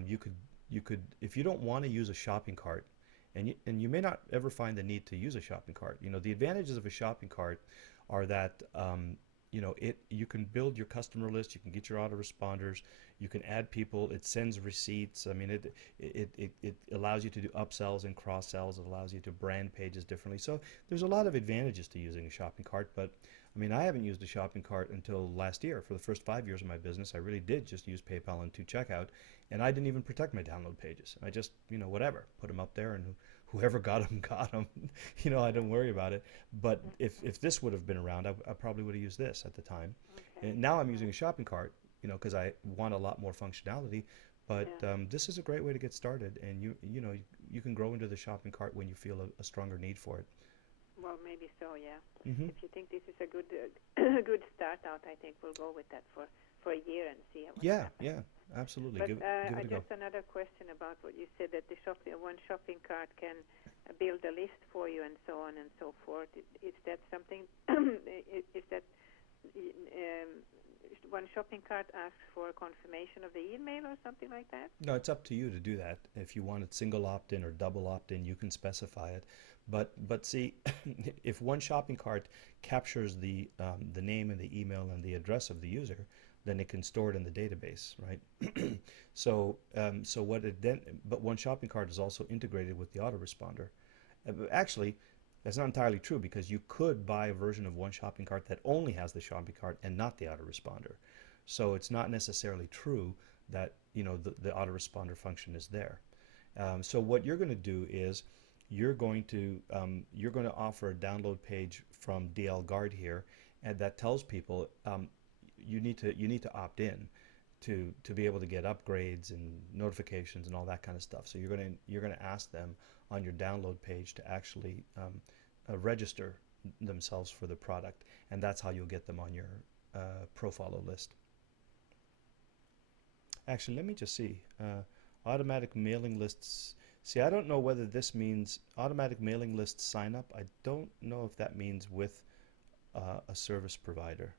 You could if you don't want to use a shopping cart, and you may not ever find the need to use a shopping cart. The advantages of a shopping cart are that you can build your customer list, you can get your autoresponders, you can add people, it sends receipts. I mean, it allows you to do upsells and cross sells. It allows you to brand pages differently. So there's a lot of advantages to using a shopping cart. But I mean, I haven't used a shopping cart until last year. For the first 5 years of my business, I really did just use PayPal and 2Checkout, and I didn't even protect my download pages. I just, whatever, put them up there, and whoever got them, got them. I didn't worry about it. But if this would have been around, I probably would have used this at the time. Okay. And now I'm using a shopping cart, because I want a lot more functionality. But Yeah. this is a great way to get started, and you can grow into the shopping cart when you feel a stronger need for it. Well, maybe so, yeah. Hmm. If you think this is a good good start out, I think we'll go with that for a year and see what Yeah, happens. yeah, absolutely. But Give it a go. just another question about what you said, that the one shopping cart can build a list for you and so on and so forth. Is that something? Is that one shopping cart asks for a confirmation of the email or something like that? No, it's up to you to do that. If you want it single opt-in or double opt-in, you can specify it. But see, if one shopping cart captures the name and the email and the address of the user, then it can store it in the database, right? But one shopping cart is also integrated with the autoresponder. Actually, that's not entirely true, because you could buy a version of one shopping cart that only has the shopping cart and not the autoresponder. So it's not necessarily true that the autoresponder function is there. So what you're going to do is you're going to offer a download page from DL Guard here, and that tells people you need to opt in to be able to get upgrades and notifications and all that kind of stuff. So you're going to ask them on your download page to actually register themselves for the product, and that's how you'll get them on your pro-follow list. Actually, let me just see. Automatic mailing lists. See, I don't know whether this means automatic mailing list sign up. I don't know if that means with a service provider.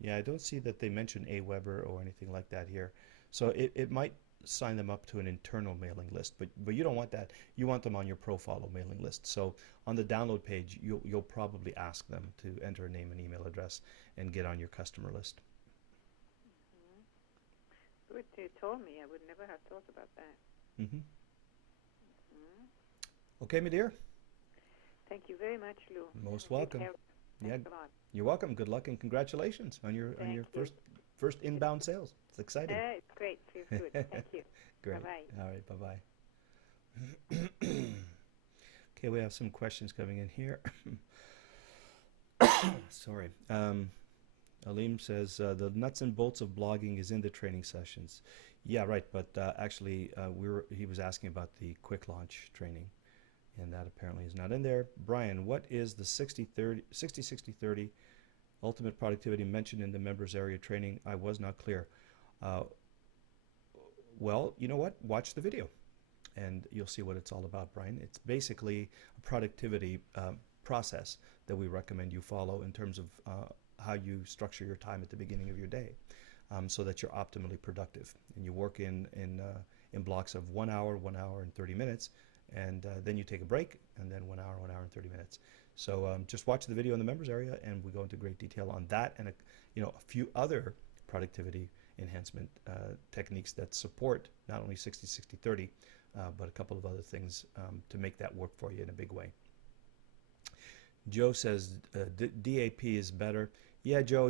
Yeah, I don't see that they mention Aweber or anything like that here. So it might sign them up to an internal mailing list, but you don't want that. You want them on your pro-follow mailing list. So on the download page, you'll probably ask them to enter a name and email address and get on your customer list. Good, you told me. I would never have thought about that. Mm-hmm. Okay, my dear. Thank you very much, Lou. Most Good welcome. help. Yeah, Thanks a lot. you're welcome. Good luck and congratulations on your Thank you. first inbound sales. It's exciting. It's great. Feels good. Thank you. Great. Bye-bye. All right. Bye-bye. Okay, we have some questions coming in here. Sorry. Alim says the nuts and bolts of blogging is in the training sessions. Yeah, right. But actually, he was asking about the quick launch training, and that apparently is not in there. Brian, what is the 60-60-30 ultimate productivity mentioned in the members area training? I was not clear. Well, you know what? Watch the video, and you'll see what it's all about, Brian. It's basically a productivity process that we recommend you follow in terms of how you structure your time at the beginning of your day, so that you're optimally productive. And you work in blocks of 1 hour, 1 hour and 30 minutes, and then you take a break, and then 1 hour, 1 hour and 30 minutes. So just watch the video in the members area, and we go into great detail on that and a few other productivity enhancement techniques that support not only 60-60-30, but a couple of other things to make that work for you in a big way. Joe says DAP is better. Yeah, Joe,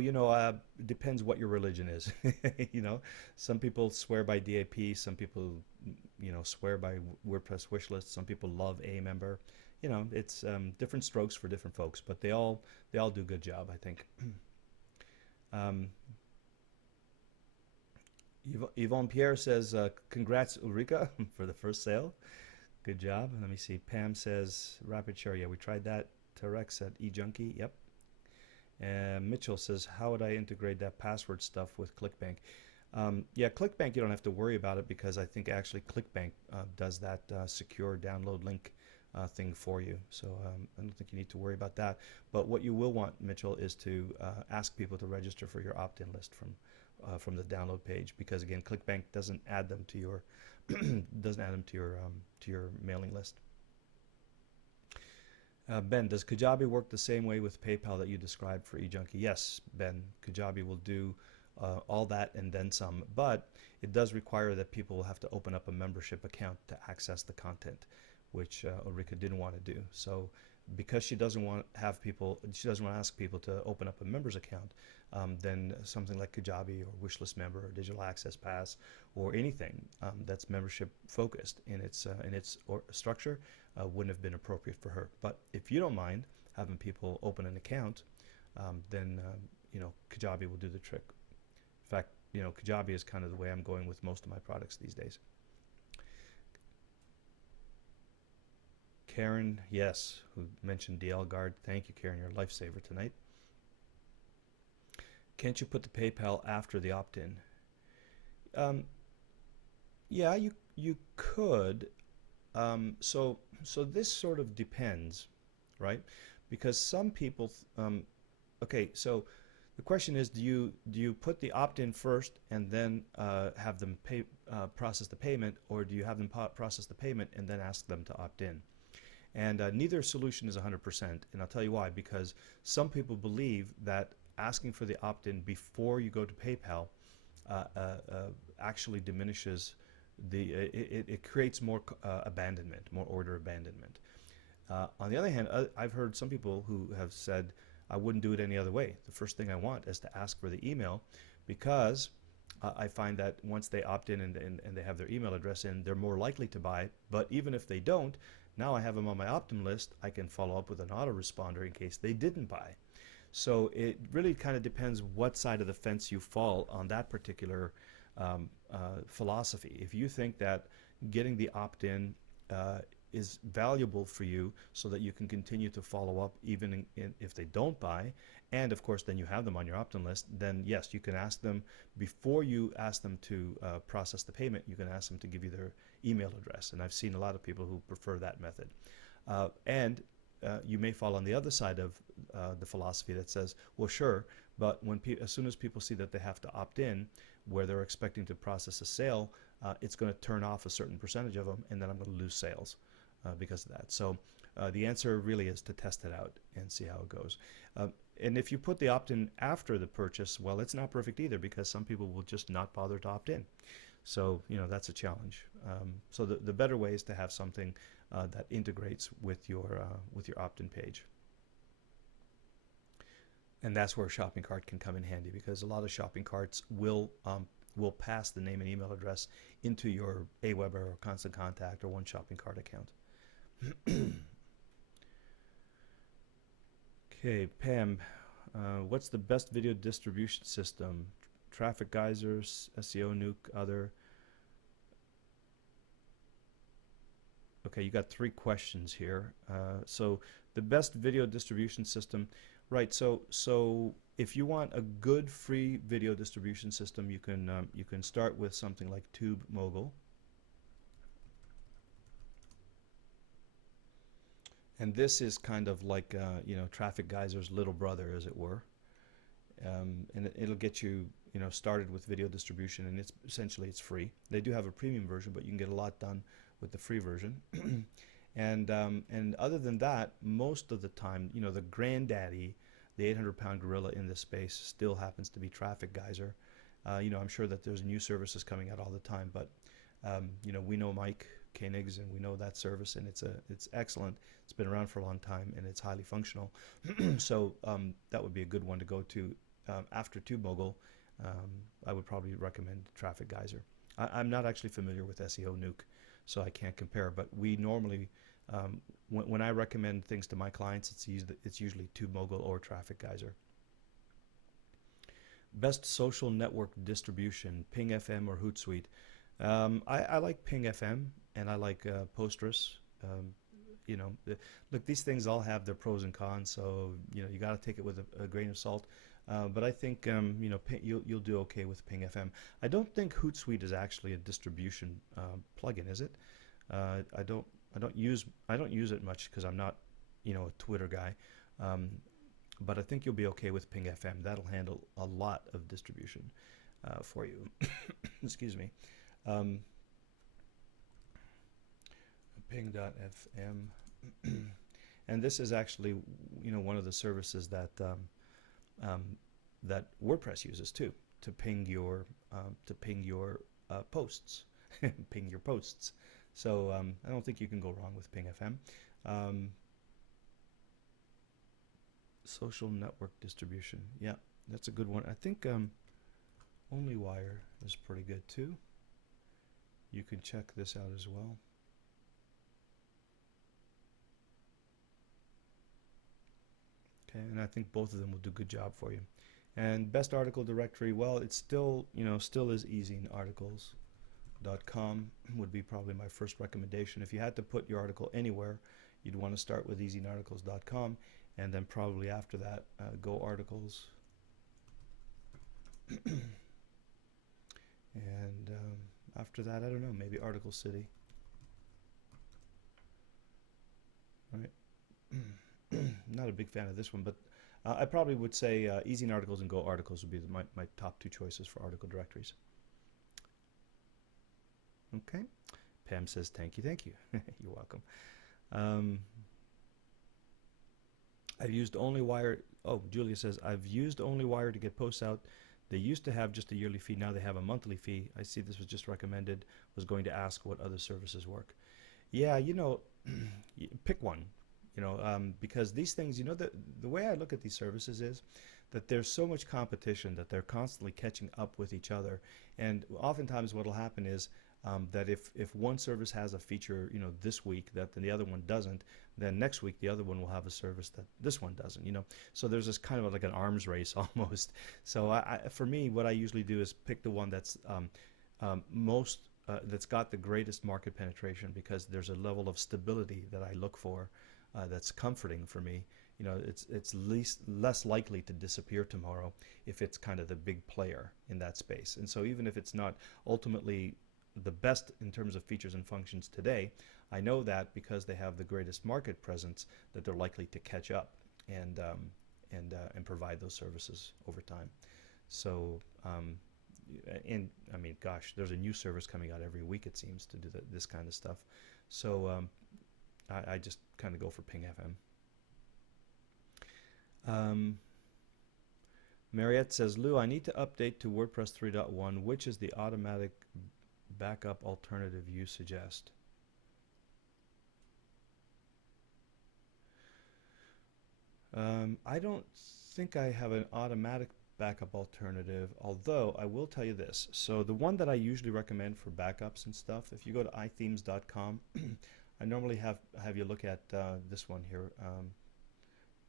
depends what your religion is. Some people swear by DAP, some people, swear by WordPress wishlist, some people love Aemember. It's different strokes for different folks, but they all do a good job, I think. Yvonne Pierre says, congrats Ulrika for the first sale. Good job. Let me see. Pam says, rapid share. Yeah, we tried that. Terex at eJunkie. Yep. Mitchell says, how would I integrate that password stuff with ClickBank? Yeah, ClickBank, you don't have to worry about it, because I think actually ClickBank does that secure download link thing for you. So I don't think you need to worry about that. But what you will want, Mitchell, is to ask people to register for your opt-in list from the download page, because again, ClickBank doesn't add them to your to your mailing list. Ben, does Kajabi work the same way with PayPal that you described for eJunkie? Yes, Ben, Kajabi will do all that and then some, but it does require that people will have to open up a membership account to access the content, which Ulrika didn't want to do. So because she doesn't want to ask people to open up a member's account, then something like Kajabi or Wishlist Member or Digital Access Pass or anything that's membership focused in its structure wouldn't have been appropriate for her. But if you don't mind having people open an account, then Kajabi will do the trick. In fact, Kajabi is kind of the way I'm going with most of my products these days. Karen, yes, who mentioned DL Guard. Thank you, Karen. You're a lifesaver tonight. Can't you put the PayPal after the opt-in? Yeah, you could. So this sort of depends, right? Because some people, okay, so the question is, do you put the opt-in first and then have them process the payment, or do you have them process the payment and then ask them to opt in? And neither solution is 100%, and I'll tell you why. Because some people believe that asking for the opt-in before you go to PayPal actually diminishes it creates more abandonment, more order abandonment. On the other hand, I've heard some people who have said, I wouldn't do it any other way. The first thing I want is to ask for the email, because I find that once they opt in and they have their email address in, they're more likely to buy. But even if they don't, now I have them on my opt-in list. I can follow up with an autoresponder in case they didn't buy. So it really kind of depends what side of the fence you fall on that particular philosophy. If you think that getting the opt-in is valuable for you so that you can continue to follow up even if they don't buy, and of course then you have them on your opt-in list, then yes, you can ask them before you ask them to process the payment. You can ask them to give you their email address, and I've seen a lot of people who prefer that method. And you may fall on the other side of the philosophy that says, well, sure, but as soon as people see that they have to opt in, where they're expecting to process a sale, it's going to turn off a certain percentage of them, and then I'm going to lose sales because of that. So the answer really is to test it out and see how it goes. And if you put the opt-in after the purchase, well, it's not perfect either, because some people will just not bother to opt in. So that's a challenge. So the better way is to have something that integrates with your opt-in page. And that's where a shopping cart can come in handy, because a lot of shopping carts will pass the name and email address into your Aweber or Constant Contact or One Shopping Cart account. Okay, Pam, what's the best video distribution system? Traffic Geysers, SEO Nuke, other? Okay, you got 3 questions here. So the best video distribution system, right? So if you want a good free video distribution system, you can start with something like TubeMogul. And this is kind of like Traffic Geyser's little brother, as it were. And it'll get you started with video distribution, and it's essentially it's free. They do have a premium version, but you can get a lot done with the free version. And other than that, most of the time, the granddaddy, the 800-pound gorilla in this space, still happens to be Traffic Geyser. I'm sure that there's new services coming out all the time, but we know Mike Koenigs, and we know that service, and it's excellent. It's been around for a long time, and it's highly functional. So that would be a good one to go to after TubeMogul. I would probably recommend Traffic Geyser. I'm not actually familiar with SEO Nuke, so I can't compare. But we normally, when I recommend things to my clients, it's usually TubeMogul or Traffic Geyser. Best social network distribution: Ping FM or Hootsuite. I like Ping FM, and I like Postgres. Look, these things all have their pros and cons, so you got to take it with a grain of salt. But I think you'll do okay with Ping FM. I don't think Hootsuite is actually a distribution plugin, is it? I don't use it much because I'm not a Twitter guy. But I think you'll be okay with Ping FM. That'll handle a lot of distribution for you. Excuse me. Ping.fm. And this is actually one of the services that that WordPress uses too, to ping your posts. Ping your posts. So I don't think you can go wrong with Ping FM. Social network distribution. Yeah, that's a good one. I think OnlyWire is pretty good too. You can check this out as well. Okay, and I think both of them will do a good job for you. And best article directory, well, it's still is EasyArticles.com would be probably my first recommendation. If you had to put your article anywhere, you'd want to start with EasyArticles.com, and then probably after that, Go Articles. And after that, I don't know, maybe Article City. All right. Not a big fan of this one, but I probably would say Easy Articles and Go Articles would be my top two choices for article directories. Okay. Pam says, thank you. You're welcome. I've used OnlyWire. Oh, Julia says, I've used OnlyWire to get posts out. They used to have just a yearly fee. Now they have a monthly fee. I see this was just recommended. Was going to ask what other services work. Yeah, pick one. Because these things, the way I look at these services is that there's so much competition that they're constantly catching up with each other. And oftentimes what will happen is that if one service has a feature, this week that the other one doesn't, then next week the other one will have a service that this one doesn't, So there's this kind of like an arms race almost. So for me, what I usually do is pick the one that's that's got the greatest market penetration, because there's a level of stability that I look for. That's comforting for me. It's less likely to disappear tomorrow if it's kind of the big player in that space. And so even if it's not ultimately the best in terms of features and functions today, I know that because they have the greatest market presence, that they're likely to catch up and provide those services over time. So and I mean, gosh, there's a new service coming out every week, it seems, to do this kind of stuff. So I just kind of go for Ping FM. Mariette says, Lou, I need to update to WordPress 3.1. Which is the automatic backup alternative you suggest? I don't think I have an automatic backup alternative, although I will tell you this. So the one that I usually recommend for backups and stuff, if you go to iThemes.com, I normally have you look at this one here.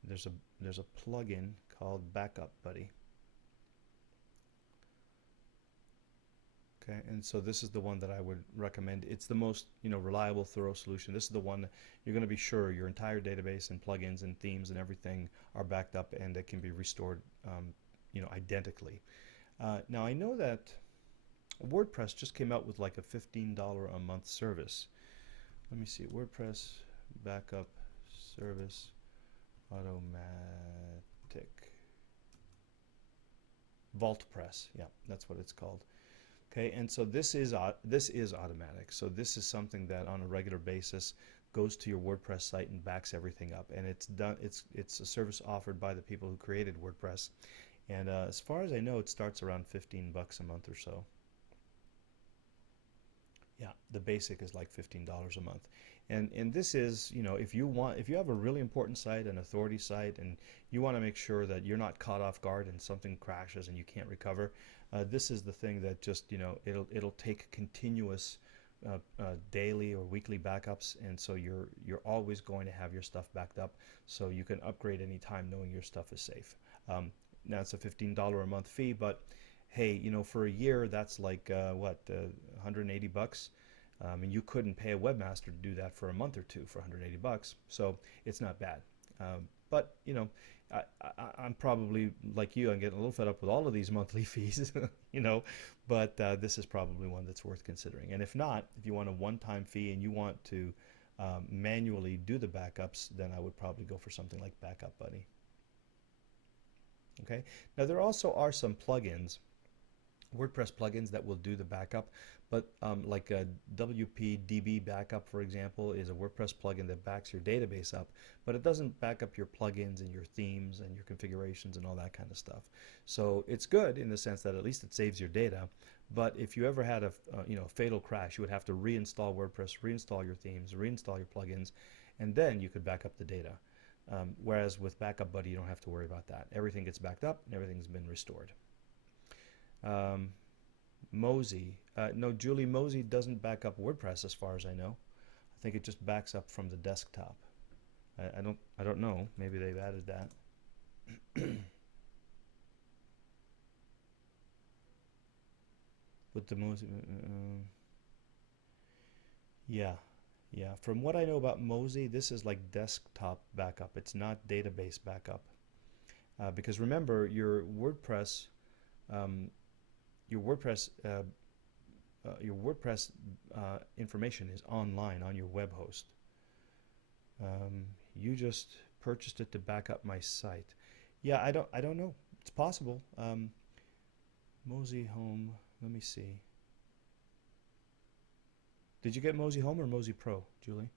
There's a plugin called Backup Buddy. Okay, and so this is the one that I would recommend. It's the most reliable, thorough solution. This is the one you're going to be sure your entire database and plugins and themes and everything are backed up, and it can be restored identically. Now I know that WordPress just came out with like a $15 a month service. Let me see, WordPress backup Service Automatic Vault Press. Yeah, that's what it's called. Okay, and so this is automatic. So this is something that on a regular basis goes to your WordPress site and backs everything up. And it's done. It's a service offered by the people who created WordPress. And as far as I know, it starts around $15 a month or so. Yeah, the basic is like $15 a month. And this is, you know, if you have a really important site, an authority site, and you want to make sure that you're not caught off guard and something crashes and you can't recover, this is the thing that just, you know, it'll take continuous daily or weekly backups, and so you're always going to have your stuff backed up, so you can upgrade anytime knowing your stuff is safe. Now it's a $15 a month fee, but hey, you know, for a year that's like $180, and you couldn't pay a webmaster to do that for a month or two for $180, so it's not bad. But you know, I'm probably like you. I'm getting a little fed up with all of these monthly fees, you know. But this is probably one that's worth considering. And if not, if you want a one-time fee and you want to manually do the backups, then I would probably go for something like Backup Buddy. Okay. Now there also are some plugins, WordPress plugins that will do the backup, but like a WPDB Backup, for example, is a WordPress plugin that backs your database up, but it doesn't back up your plugins and your themes and your configurations and all that kind of stuff. So it's good in the sense that at least it saves your data, but if you ever had a fatal crash, you would have to reinstall WordPress, reinstall your themes, reinstall your plugins, and then you could back up the data. Whereas with Backup Buddy, you don't have to worry about that. Everything gets backed up and everything's been restored. Mozy. No, Julie, Mozy doesn't back up WordPress as far as I know. I think it just backs up from the desktop. I don't know. Maybe they've added that. With the Mozy, yeah. From what I know about Mozy, this is like desktop backup. It's not database backup. Because remember, your WordPress information is online on your web host. You just purchased it to back up my site. Yeah, I don't know. It's possible. Mozy Home. Let me see. Did you get Mozy Home or Mozy Pro, Julie?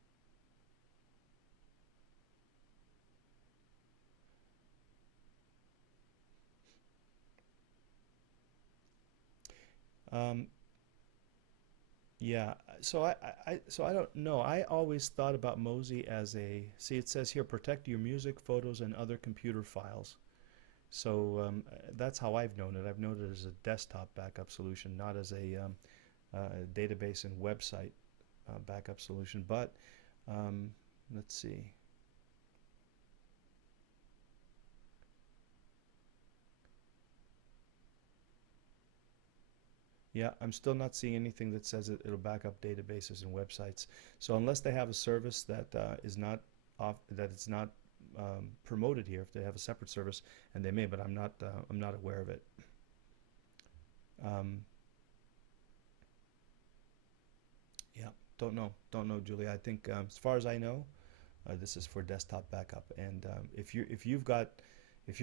Yeah, so I don't know. I always thought about Mozy as a, see, it says here, protect your music, photos, and other computer files. So that's how I've known it. I've known it as a desktop backup solution, not as a database and website backup solution. But let's see. Yeah, I'm still not seeing anything that says it'll back up databases and websites. So unless they have a service that is not it's not promoted here, if they have a separate service, and they may, but I'm not aware of it. Yeah, don't know, Julie. I think as far as I know, this is for desktop backup, and if you're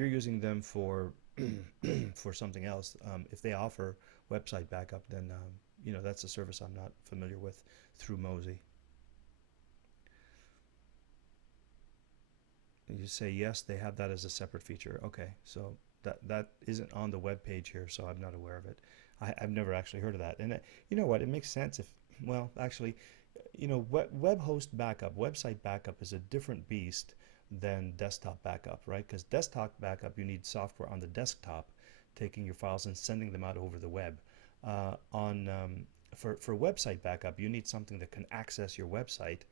using them for for something else, if they offer website backup, then you know, that's a service I'm not familiar with through Mozy. And you say yes, they have that as a separate feature. Okay, so that isn't on the web page here, so I'm not aware of it. I've never actually heard of that, and you know what? It makes sense if, well, actually, you know, web host backup, website backup is a different beast than desktop backup, right? Because desktop backup, you need software on the desktop taking your files and sending them out over the web. For website backup, you need something that can access your website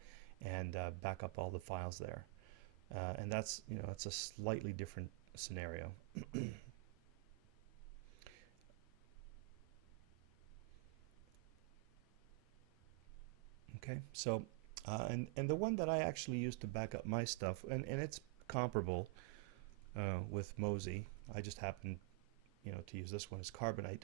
and back up all the files there. And that's, you know, it's a slightly different scenario. Okay, so and the one that I actually use to back up my stuff, and it's comparable with Mozy. I just happen, you know, to use this one as Carbonite.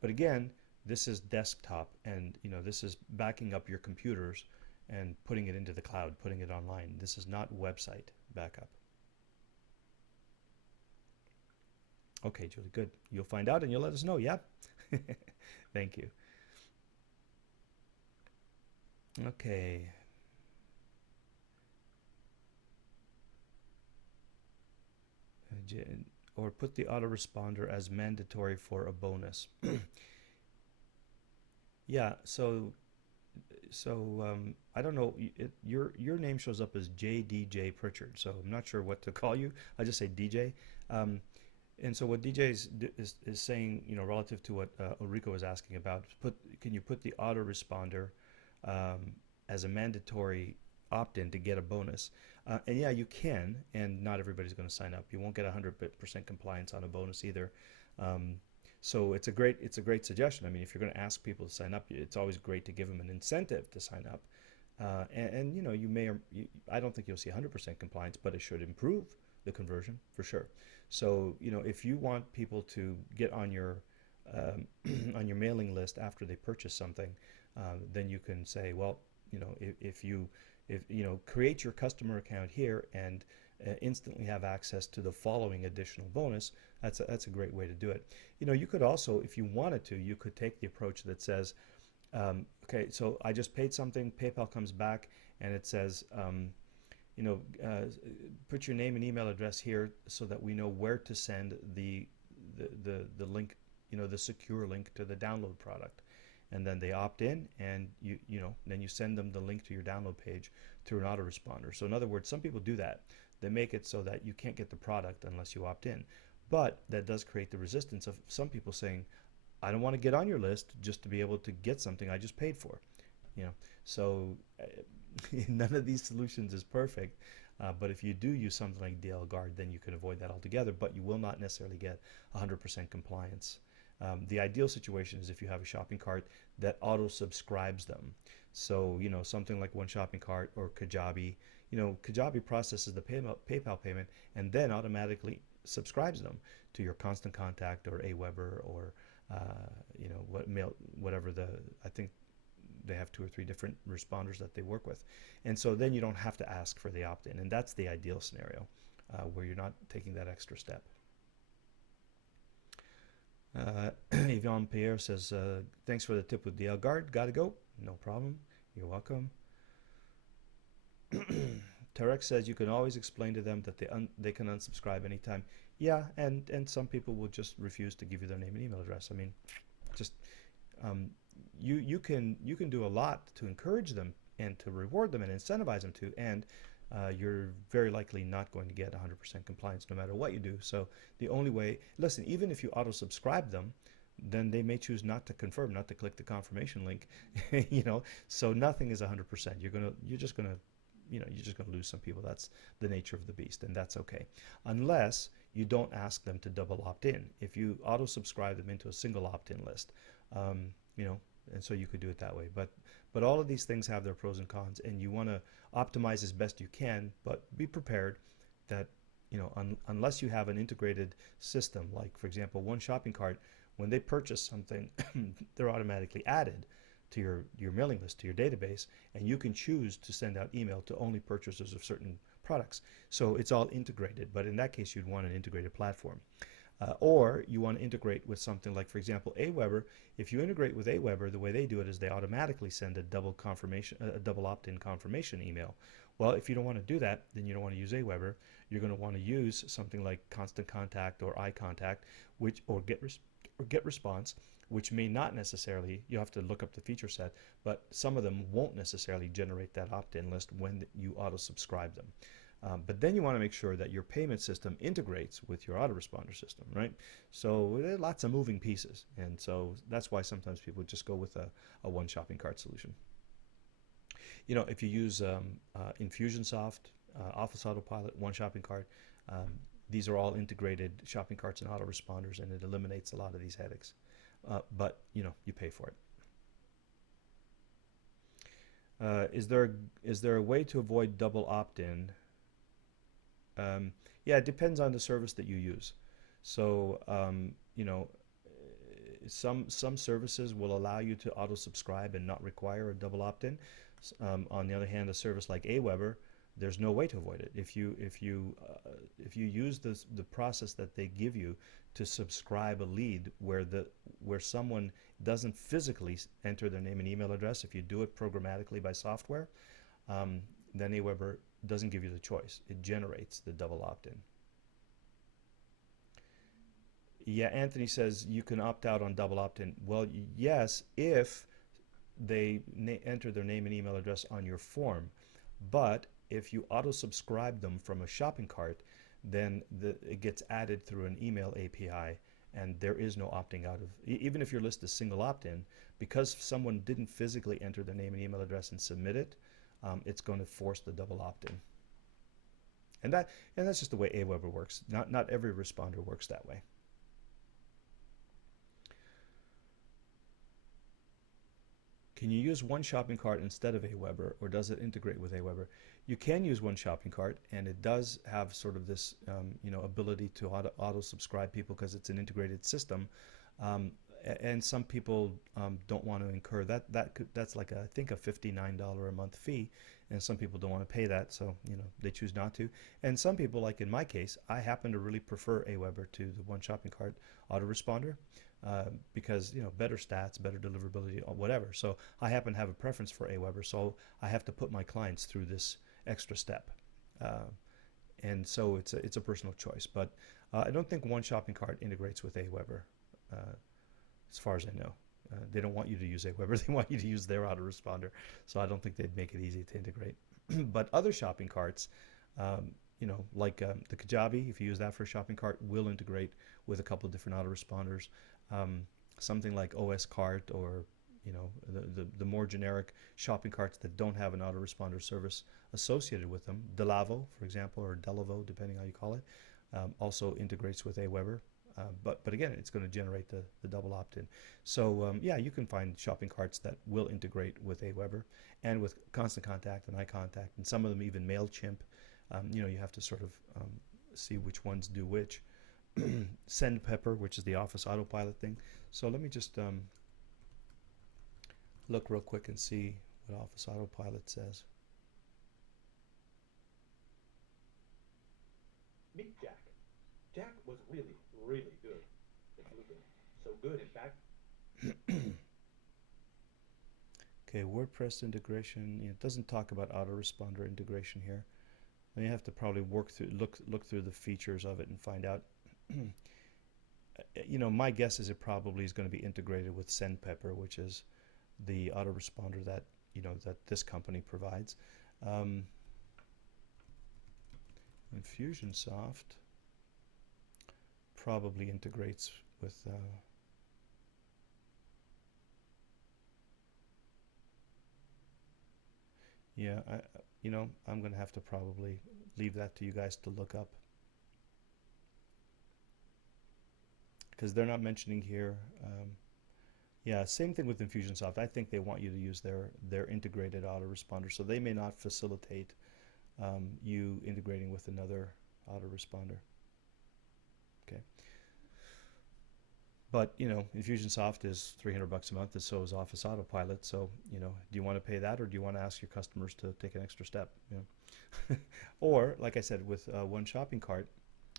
But again, this is desktop, and you know, this is backing up your computers and putting it into the cloud, putting it online. This is not website backup. Okay, Julie, good. You'll find out and you'll let us know, yeah? Thank you. Okay. Or put the autoresponder as mandatory for a bonus. Yeah, so I don't know. Your name shows up as JDJ Pritchard, so I'm not sure what to call you. I just say DJ. Um, and so what DJ is saying, you know, relative to what Ulrico was asking about, can you put the autoresponder as a mandatory opt-in to get a bonus? And yeah, you can, and not everybody's going to sign up. You won't get 100% compliance on a bonus either. So it's a great suggestion. I mean, if you're going to ask people to sign up, it's always great to give them an incentive to sign up. And you know, I don't think you'll see 100% compliance, but it should improve the conversion for sure. So you know, if you want people to get on your on your mailing list after they purchase something, then you can say, well, you know, if you create your customer account here and instantly have access to the following additional bonus, that's a great way to do it. You know, you could also, if you wanted to, you could take the approach that says, okay, so I just paid something, PayPal comes back and it says, you know, put your name and email address here so that we know where to send the link, you know, the secure link to the download product. And then they opt in, and then you send them the link to your download page through an autoresponder. So in other words, some people do that. They make it so that you can't get the product unless you opt in. But that does create the resistance of some people saying, I don't want to get on your list just to be able to get something I just paid for. You know, so none of these solutions is perfect. But if you do use something like DL Guard, then you can avoid that altogether. But you will not necessarily get 100% compliance. The ideal situation is if you have a shopping cart that auto subscribes them. So, you know, something like One Shopping Cart or Kajabi. You know, Kajabi processes the PayPal payment and then automatically subscribes them to your Constant Contact or Aweber or, you know, whatever I think they have 2 or 3 different responders that they work with. And so then you don't have to ask for the opt-in. And that's the ideal scenario where you're not taking that extra step. Yvonne Pierre says, thanks for the tip with DL Guard. Gotta go. No problem. You're welcome. Tarek says you can always explain to them that they can unsubscribe anytime. Yeah, and some people will just refuse to give you their name and email address. I mean, just you can do a lot to encourage them and to reward them and incentivize them to, and you're very likely not going to get 100% compliance no matter what you do. So the only way, listen, even if you auto-subscribe them, then they may choose not to confirm, not to click the confirmation link, you know. So nothing is 100%. You're just gonna lose some people. That's the nature of the beast, and that's okay, unless you don't ask them to double opt-in. If you auto-subscribe them into a single opt-in list, you know, and so you could do it that way. But all of these things have their pros and cons, and you want to optimize as best you can, but be prepared that, you know, unless you have an integrated system, like for example, One Shopping Cart, when they purchase something, they're automatically added to your mailing list, to your database, and you can choose to send out email to only purchasers of certain products. So it's all integrated, but in that case, you'd want an integrated platform. Or you want to integrate with something like, for example, Aweber. If you integrate with Aweber, the way they do it is they automatically send a double opt-in confirmation email. Well, if you don't want to do that, then you don't want to use Aweber. You're going to want to use something like Constant Contact or iContact, or GetResponse, which may not necessarily, you have to look up the feature set, but some of them won't necessarily generate that opt-in list when you auto-subscribe them. But then you want to make sure that your payment system integrates with your autoresponder system, right? So there are lots of moving pieces, and so that's why sometimes people just go with a One Shopping Cart solution. You know, if you use Infusionsoft, Office Autopilot, One Shopping Cart, these are all integrated shopping carts and autoresponders, and it eliminates a lot of these headaches. But you know, you pay for it. Is there a way to avoid double opt-in? Yeah, it depends on the service that you use. So you know, some services will allow you to auto subscribe and not require a double opt-in. On the other hand, a service like Aweber, there's no way to avoid it. If you use the process that they give you to subscribe a lead where someone doesn't physically enter their name and email address, if you do it programmatically by software, then Aweber doesn't give you the choice. It generates the double opt-in. Yeah, Anthony says you can opt out on double opt-in. Well, yes, if they enter their name and email address on your form, but if you auto-subscribe them from a shopping cart, then it gets added through an email API, and there is no opting out of, even if your list is single opt-in, because someone didn't physically enter their name and email address and submit it, it's going to force the double opt-in. And that's just the way Aweber works. Not every responder works that way. Can you use one shopping cart instead of Aweber, or does it integrate with Aweber? You can use one shopping cart, and it does have sort of this ability to auto-subscribe people because it's an integrated system. And some people don't want to incur that. That's like I think a $59 a month fee, and some people don't want to pay that, so they choose not to. And some people, like in my case, I happen to really prefer Aweber to the one shopping cart autoresponder. Because better stats, better deliverability, or whatever. So I happen to have a preference for Aweber, so I have to put my clients through this extra step, and so it's a personal choice. But I don't think one shopping cart integrates with Aweber, as far as I know. They don't want you to use Aweber; they want you to use their autoresponder. So I don't think they'd make it easy to integrate. But other shopping carts, like the Kajabi, if you use that for a shopping cart, will integrate with a couple of different autoresponders. Something like OS Cart, or the more generic shopping carts that don't have an autoresponder service associated with them. Delavo, for example, or Delavo, depending how you call it, also integrates with Aweber. But again, it's going to generate the double opt-in. So yeah, you can find shopping carts that will integrate with Aweber and with Constant Contact and iContact, and some of them even MailChimp. You have to sort of see which ones do which. SendPepper, which is the Office Autopilot thing. So let me just look real quick and see what Office Autopilot says. Meet Jack. Jack was really, really good at Luca. So good, in fact. Okay, WordPress integration. It doesn't talk about autoresponder integration here. You have to probably look through the features of it and find out. My guess is it probably is going to be integrated with SendPepper, which is the autoresponder that that this company provides. Infusionsoft probably integrates with. Yeah, I'm going to have to probably leave that to you guys to look up, because they're not mentioning here. Yeah, same thing with Infusionsoft. I think they want you to use their integrated autoresponder, so they may not facilitate you integrating with another autoresponder. Okay. But Infusionsoft is $300 a month, and so is Office Autopilot. So do you want to pay that, or do you want to ask your customers to take an extra step? Or, like I said, with one shopping cart,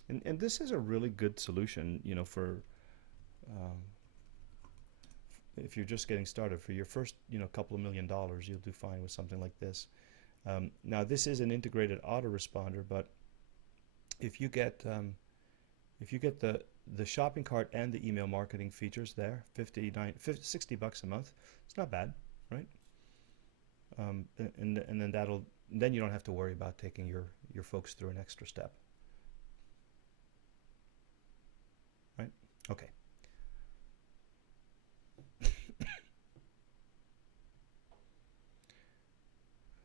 and this is a really good solution, for if you're just getting started. For your first couple of $1 million, you'll do fine with something like this. Now this is an integrated autoresponder, but if you get the shopping cart and the email marketing features there, $60 a month, it's not bad, right? And then you don't have to worry about taking your folks through an extra step, right? Okay.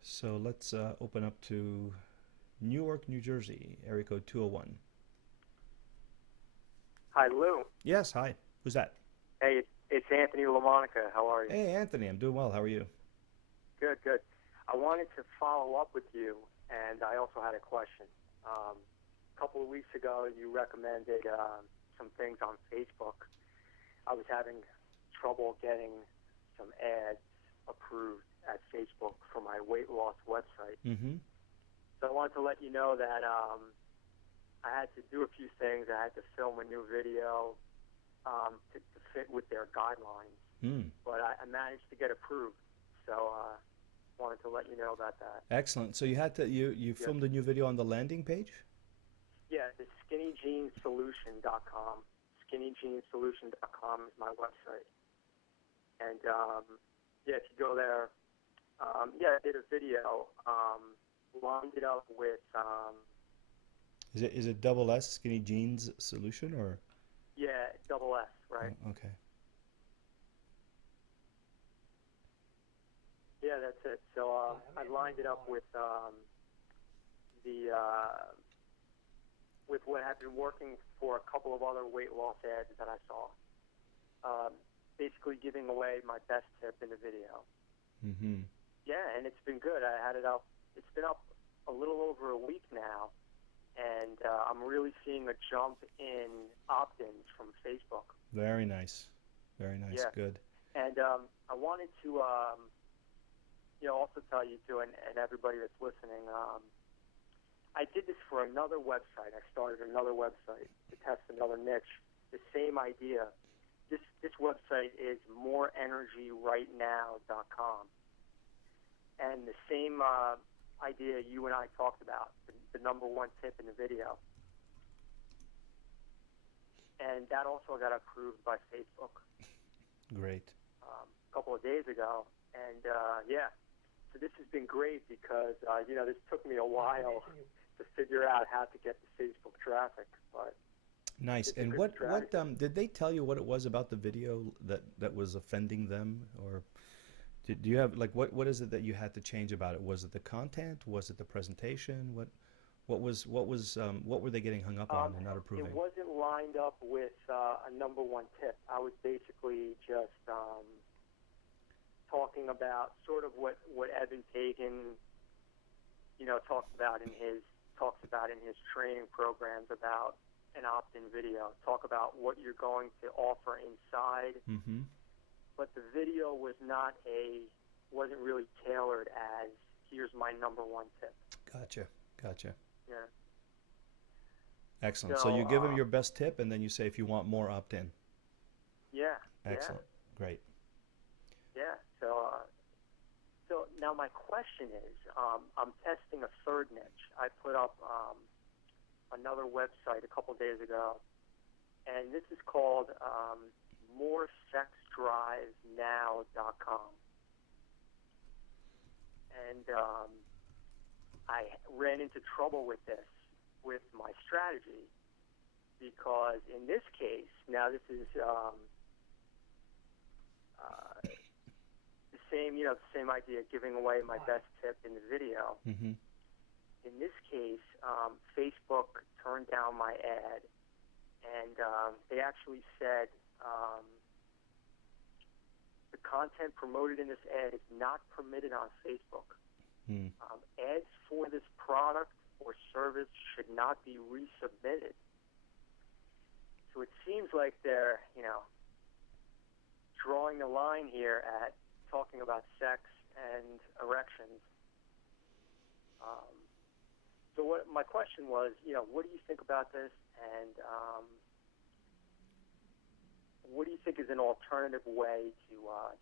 So let's open up to Newark, New Jersey, area code 201. Hi, Lou. Yes, hi. Who's that? Hey, it's Anthony LaMonica. How are you? Hey, Anthony. I'm doing well. How are you? Good, good. I wanted to follow up with you, and I also had a question. A couple of weeks ago, you recommended some things on Facebook. I was having trouble getting some ads approved at Facebook for my weight loss website. Mm-hmm. So I wanted to let you know that I had to do a few things. I had to film a new video to fit with their guidelines, but I managed to get approved. So wanted to let you know about that. Excellent. So you had to you filmed a new video on the landing page? Yeah, it's skinnyjeanssolution.com. Skinnyjeanssolution.com is my website. And yeah, if you go there, I did a video, lined it up with Is it double S, Skinny Jeans Solution, or? yeah, double S, right? Oh, okay. Yeah, that's it. So I lined it up with with what I've been working for a couple of other weight loss ads that I saw. Basically giving away my best tip in the video. Mm-hmm. Yeah, and it's been good. I had it up. It's been up a little over a week now, and I'm really seeing a jump in opt-ins from Facebook. Very nice. Very nice. Yeah. Good. And I wanted to, also tell you too, and everybody that's listening, I did this for another website. I started another website to test another niche. The same idea. This website is moreenergyrightnow.com. And the same idea you and I talked about, the number one tip in the video. And that also got approved by Facebook. Great. A couple of days ago. And, so this has been great because, this took me a while to figure out how to get the Facebook traffic. But nice. And what did they tell you what it was about the video that was offending them, or do you have what is it that you had to change about it? Was it the content? Was it the presentation? What were they getting hung up on and not approving? It wasn't lined up with a number one tip. I was basically just talking about sort of what Evan Pagan, talks about in his training programs about an opt-in video. Talk about what you're going to offer inside. Mm-hmm. But the video wasn't really tailored as here's my number one tip. Gotcha. Yeah. Excellent. So you give them your best tip, and then you say if you want more, opt in. Yeah. Excellent. Yeah. Great. Yeah. So now my question is, I'm testing a third niche. I put up another website a couple days ago, and this is called moresexdrivenow.com. And I ran into trouble with this, with my strategy, because in this case, now this is the same idea, giving away my best tip in the video. Mm-hmm. In this case, Facebook turned down my ad, and they actually said the content promoted in this ad is not permitted on Facebook. Ads for this product or service should not be resubmitted. So it seems like they're, drawing the line here at talking about sex and erections. So my question was, what do you think about this, and what do you think is an alternative way to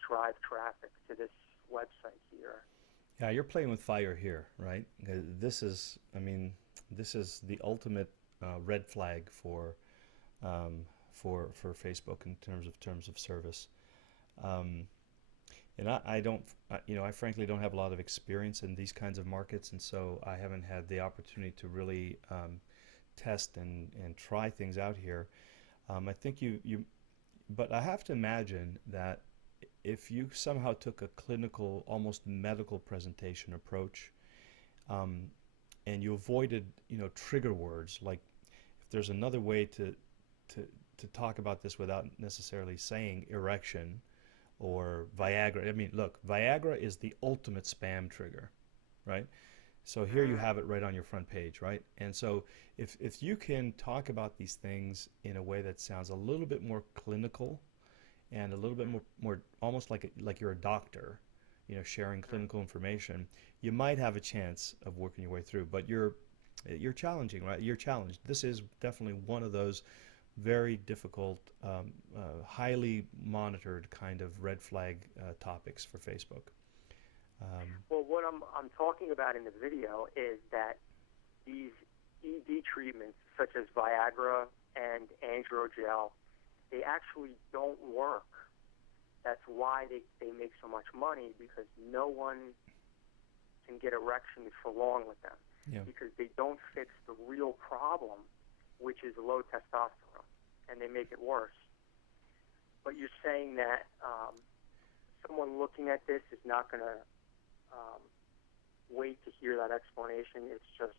drive traffic to this website here? Yeah, you're playing with fire here, right? This is the ultimate red flag for Facebook in terms of service. And I frankly don't have a lot of experience in these kinds of markets, and so I haven't had the opportunity to really test and try things out here. I think but I have to imagine that if you somehow took a clinical, almost medical presentation approach, and you avoided, trigger words, like if there's another way to talk about this without necessarily saying erection or Viagra. I mean, look, Viagra is the ultimate spam trigger, right? So here you have it right on your front page, right? And so if you can talk about these things in a way that sounds a little bit more clinical and a little bit more almost like you're a doctor, sharing clinical information, you might have a chance of working your way through. But you're challenging, right? You're challenged. This is definitely one of those very difficult, highly monitored kind of red flag topics for Facebook. Well, what I'm talking about in the video is that these ED treatments, such as Viagra and Androgel, they actually don't work. That's why they make so much money, because no one can get erections for long with them. Yeah. Because they don't fix the real problem, which is low testosterone, and they make it worse. But you're saying that someone looking at this is not going to wait to hear that explanation. It's just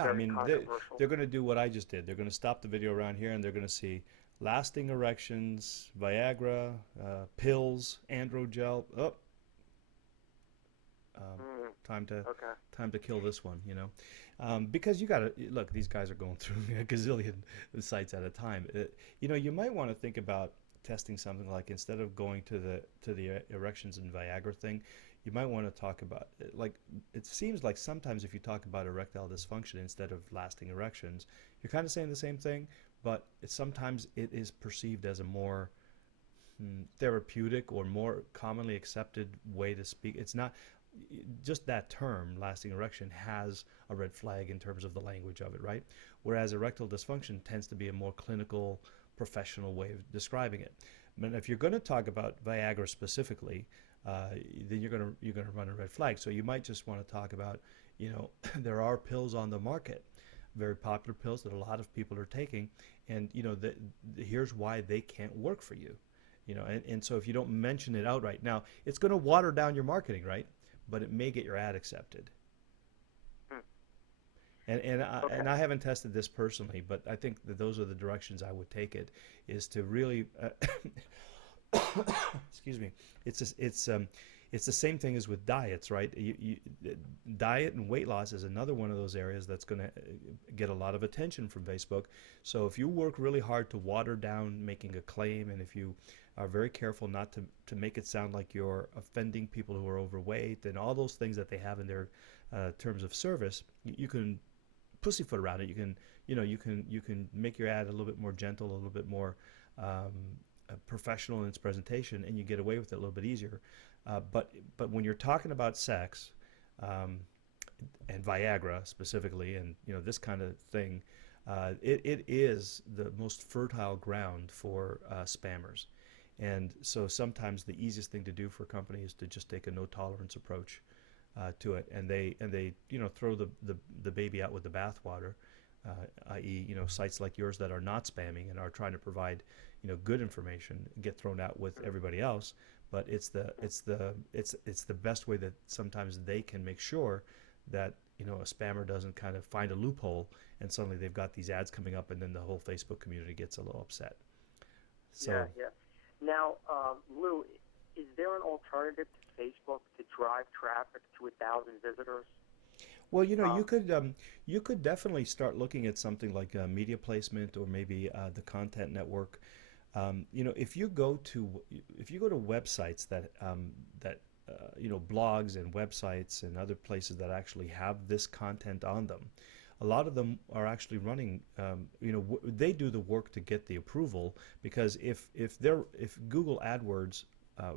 I mean, they're going to do what I just did. They're going to stop the video around here, and they're going to see lasting erections, Viagra, pills, Androgel. Time to kill this one, because you got to look. These guys are going through a gazillion sites at a time. You might want to think about testing something like, instead of going to the erections and Viagra thing, you might want to talk about, like, it seems like sometimes if you talk about erectile dysfunction instead of lasting erections, you're kind of saying the same thing, but sometimes it is perceived as a more therapeutic or more commonly accepted way to speak. It's not just that term, lasting erection, has a red flag in terms of the language of it, right? Whereas erectile dysfunction tends to be a more clinical, professional way of describing it. But if you're going to talk about Viagra specifically, then you're going to run a red flag. So you might just want to talk about, there are pills on the market, very popular pills that a lot of people are taking, and here's why they can't work for you, and so if you don't mention it outright, now it's going to water down your marketing, right? But it may get your ad accepted. And I haven't tested this personally, but I think that those are the directions I would take it, is to really excuse me. It's the same thing as with diets, right? Diet and weight loss is another one of those areas that's going to get a lot of attention from Facebook. So if you work really hard to water down making a claim, and if you are very careful not to make it sound like you're offending people who are overweight and all those things that they have in their terms of service, you can pussyfoot around it. You can make your ad a little bit more gentle, a little bit more professional in its presentation, and you get away with it a little bit easier. But when you're talking about sex and Viagra specifically, and this kind of thing, it is the most fertile ground for spammers. And so sometimes the easiest thing to do for a company is to just take a no tolerance approach to it, and they throw the baby out with the bathwater, i.e. sites like yours that are not spamming and are trying to provide good information get thrown out with everybody else. But it's the best way that sometimes they can make sure that a spammer doesn't kind of find a loophole and suddenly they've got these ads coming up, and then the whole Facebook community gets a little upset. So yeah. Now, Lou, is there an alternative to Facebook to drive traffic to 1,000 visitors? Well, you could definitely start looking at something like media placement, or maybe the content network. If you go to websites that blogs and websites and other places that actually have this content on them, a lot of them are actually running. They do the work to get the approval, because if Google AdWords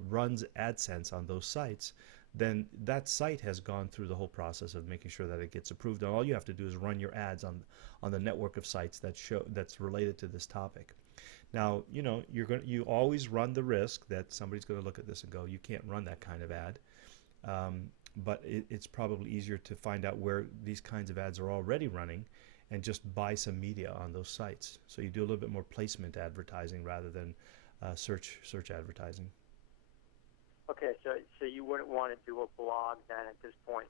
runs AdSense on those sites, then that site has gone through the whole process of making sure that it gets approved. And all you have to do is run your ads on the network of sites that's related to this topic. Now, you always run the risk that somebody's going to look at this and go, you can't run that kind of ad. But it's probably easier to find out where these kinds of ads are already running and just buy some media on those sites. So you do a little bit more placement advertising rather than search advertising. Okay, so you wouldn't want to do a blog then at this point,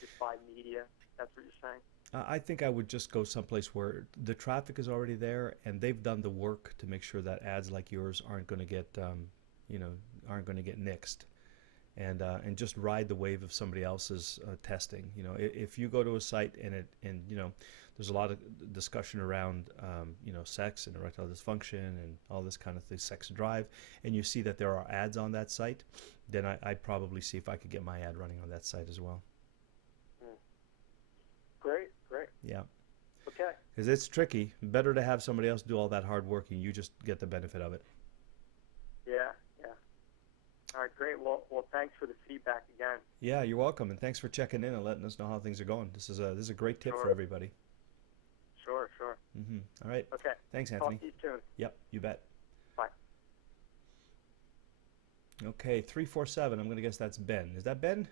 just buy media. That's what you're saying? I think I would just go someplace where the traffic is already there, and they've done the work to make sure that ads like yours aren't going to get nixed, and just ride the wave of somebody else's testing. If you go to a site and there's a lot of discussion around sex and erectile dysfunction and all this kind of thing, sex drive, and you see that there are ads on that site, then I'd probably see if I could get my ad running on that site as well. Great. Yeah. Okay. Because it's tricky. Better to have somebody else do all that hard work and you just get the benefit of it. Yeah. All right, great. Well, thanks for the feedback again. Yeah, you're welcome, and thanks for checking in and letting us know how things are going. This is a great tip Sure. for everybody. Sure. All right. Okay. Thanks, Anthony. Talk to you soon. Yep, you bet. Bye. Okay, 347. I'm going to guess that's Ben. Is that Ben?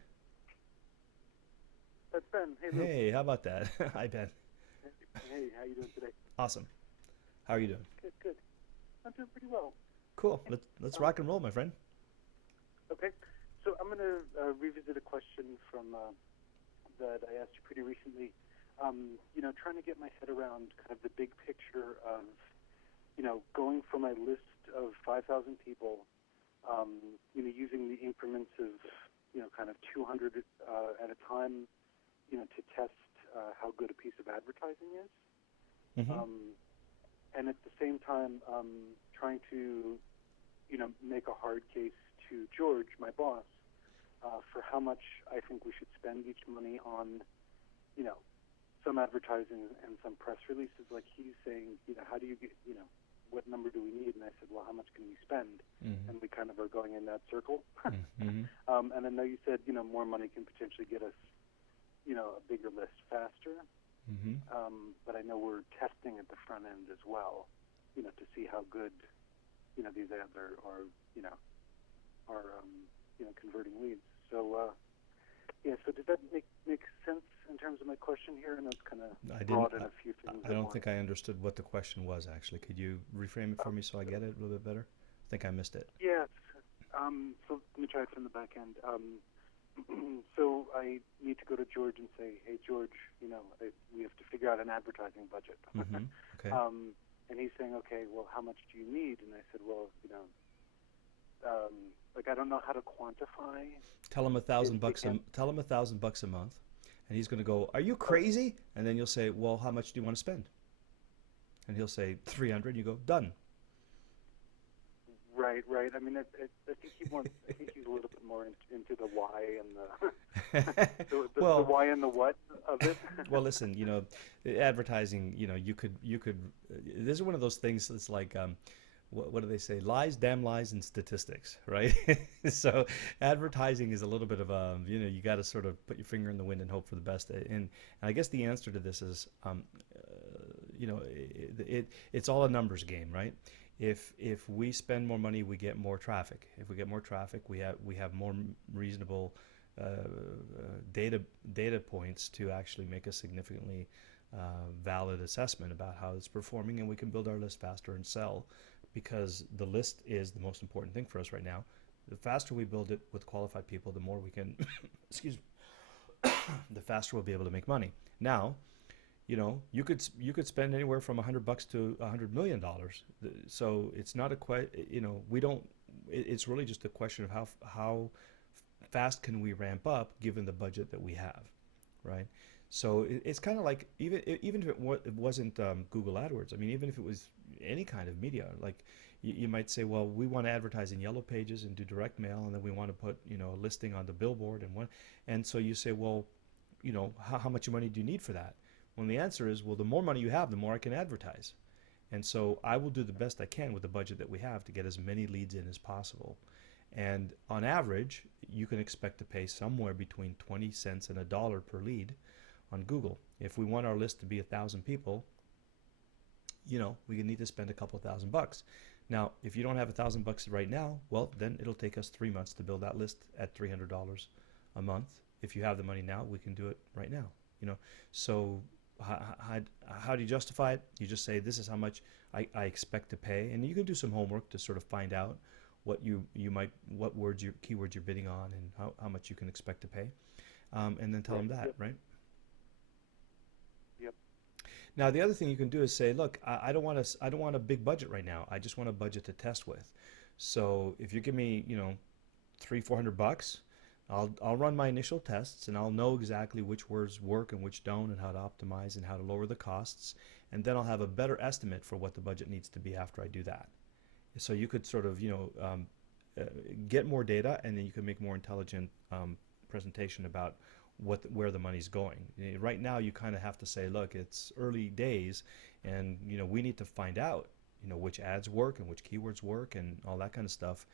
That's Ben. Hey, Lou. Hey, how about that? Hi, Ben. Hey, how you doing today? Awesome. How are you doing? Good. I'm doing pretty well. Cool. Let's rock and roll, my friend. Okay, so I'm going to revisit a question from that I asked you pretty recently. Trying to get my head around kind of the big picture of, going from a list of 5,000 people, using the increments of, kind of 200 at a time, to test how good a piece of advertising is. And at the same time, trying to, make a hard case to George, my boss, for how much I think we should spend each money on, some advertising and some press releases. Like he's saying, how do you get, what number do we need? And I said, well, how much can we spend? And we kind of are going in that circle. And I know you said, more money can potentially get us, a bigger list faster. But I know we're testing at the front end as well, to see how good, these ads are converting leads. So, so did that make sense in terms of my question here? And it's kind of broad in a few things. I don't think I understood what the question was, actually. Could you reframe it for me so I get it a little bit better? I think I missed it. Yes. So let me try it from the back end. So I need to go to George and say, hey, George, we have to figure out an advertising budget. Okay. And he's saying, okay, well, how much do you need? And I said, well, I don't know how to quantify. Tell him $1,000 tell him $1,000 a month, and he's going to go, are you crazy? And then you'll say, well, how much do you want to spend? And he'll say 300. You go, done. Right. I mean, I think I think he's a little bit more into the why and the Well, the why and the what of it. Well, listen, advertising, you could. This is one of those things that's like, what do they say? Lies, damn lies, and statistics, right? So advertising is a little bit of a, you got to sort of put your finger in the wind and hope for the best. And I guess the answer to this is, it's all a numbers game, right? If we spend more money, we get more traffic. If we get more traffic, we have more reasonable data points to actually make a significantly valid assessment about how it's performing, and we can build our list faster and sell, because the list is the most important thing for us right now. The faster we build it with qualified people, the more we can, excuse me, the faster we'll be able to make money. Now, you could spend anywhere from $100 to $100 million. So it's not it's really just a question of how fast can we ramp up given the budget that we have, right? So it's kind of like, even if it wasn't Google AdWords, I mean, even if it was any kind of media, like you might say, well, we want to advertise in Yellow Pages and do direct mail, and then we want to put a listing on the billboard and so you say, well, how much money do you need for that? Well, the answer is, well, the more money you have, the more I can advertise. And so I will do the best I can with the budget that we have to get as many leads in as possible. And on average, you can expect to pay somewhere between 20 cents and $1 per lead on Google. If we want our list to be 1,000 people, we need to spend a couple $1,000. Now, if you don't have $1,000 right now, well, then it'll take us 3 months to build that list at $300 a month. If you have the money now, we can do it right now. So how do you justify it? You just say, this is how much I expect to pay, and you can do some homework to sort of find out what what keywords you're bidding on, and how much you can expect to pay, and then tell them that, right? Yep. Now the other thing you can do is say, look, I don't want a big budget right now. I just want a budget to test with. So if you give me $300-400, I'll run my initial tests and I'll know exactly which words work and which don't and how to optimize and how to lower the costs. And then I'll have a better estimate for what the budget needs to be after I do that. So you could sort of, get more data, and then you can make more intelligent presentation about where the money's going. Right now, you kind of have to say, look, it's early days, and we need to find out, which ads work and which keywords work and all that kind of stuff.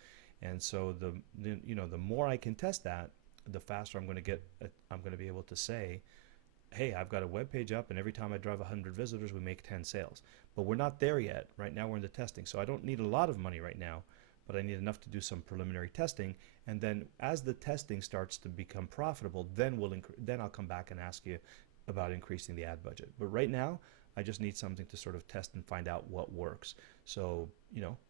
And so the more I can test that, the faster I'm going to get. I'm going to be able to say, hey, I've got a web page up, and every time I drive 100 visitors, we make 10 sales. But we're not there yet. Right now, we're in the testing. So I don't need a lot of money right now, but I need enough to do some preliminary testing. And then as the testing starts to become profitable, then I'll come back and ask you about increasing the ad budget. But right now, I just need something to sort of test and find out what works. So,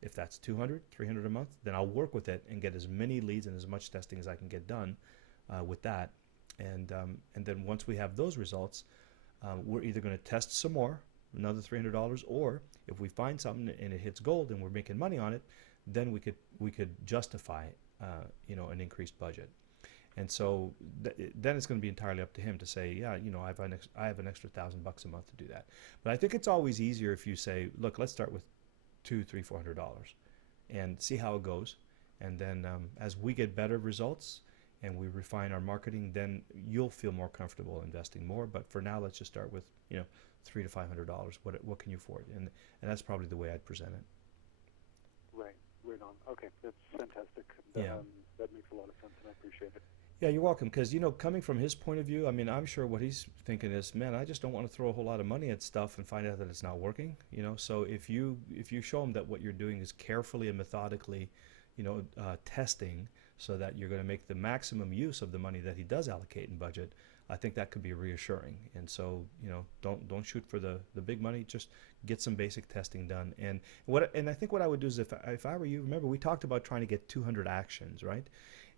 if that's 200, 300 a month, then I'll work with it and get as many leads and as much testing as I can get done with that. And then once we have those results, we're either going to test some more, another $300, or if we find something and it hits gold and we're making money on it, then we could justify an increased budget. And so then it's going to be entirely up to him to say, yeah, I have an extra $1,000 a month to do that. But I think it's always easier if you say, look, let's start with $200, $300, $400 and see how it goes. And then as we get better results and we refine our marketing, then you'll feel more comfortable investing more. But for now, let's just start with $300 to $500. What can you afford? And that's probably the way I'd present it. Right on. Okay, that's fantastic. Yeah. That makes a lot of sense, and I appreciate it. Yeah, you're welcome. Because coming from his point of view, I mean, I'm sure what he's thinking is, man, I just don't want to throw a whole lot of money at stuff and find out that it's not working. So if you show him that what you're doing is carefully and methodically, testing, so that you're going to make the maximum use of the money that he does allocate in budget, I think that could be reassuring. And so, don't shoot for the big money. Just get some basic testing done. And I think what I would do is, if I were you, remember we talked about trying to get 200 actions, right?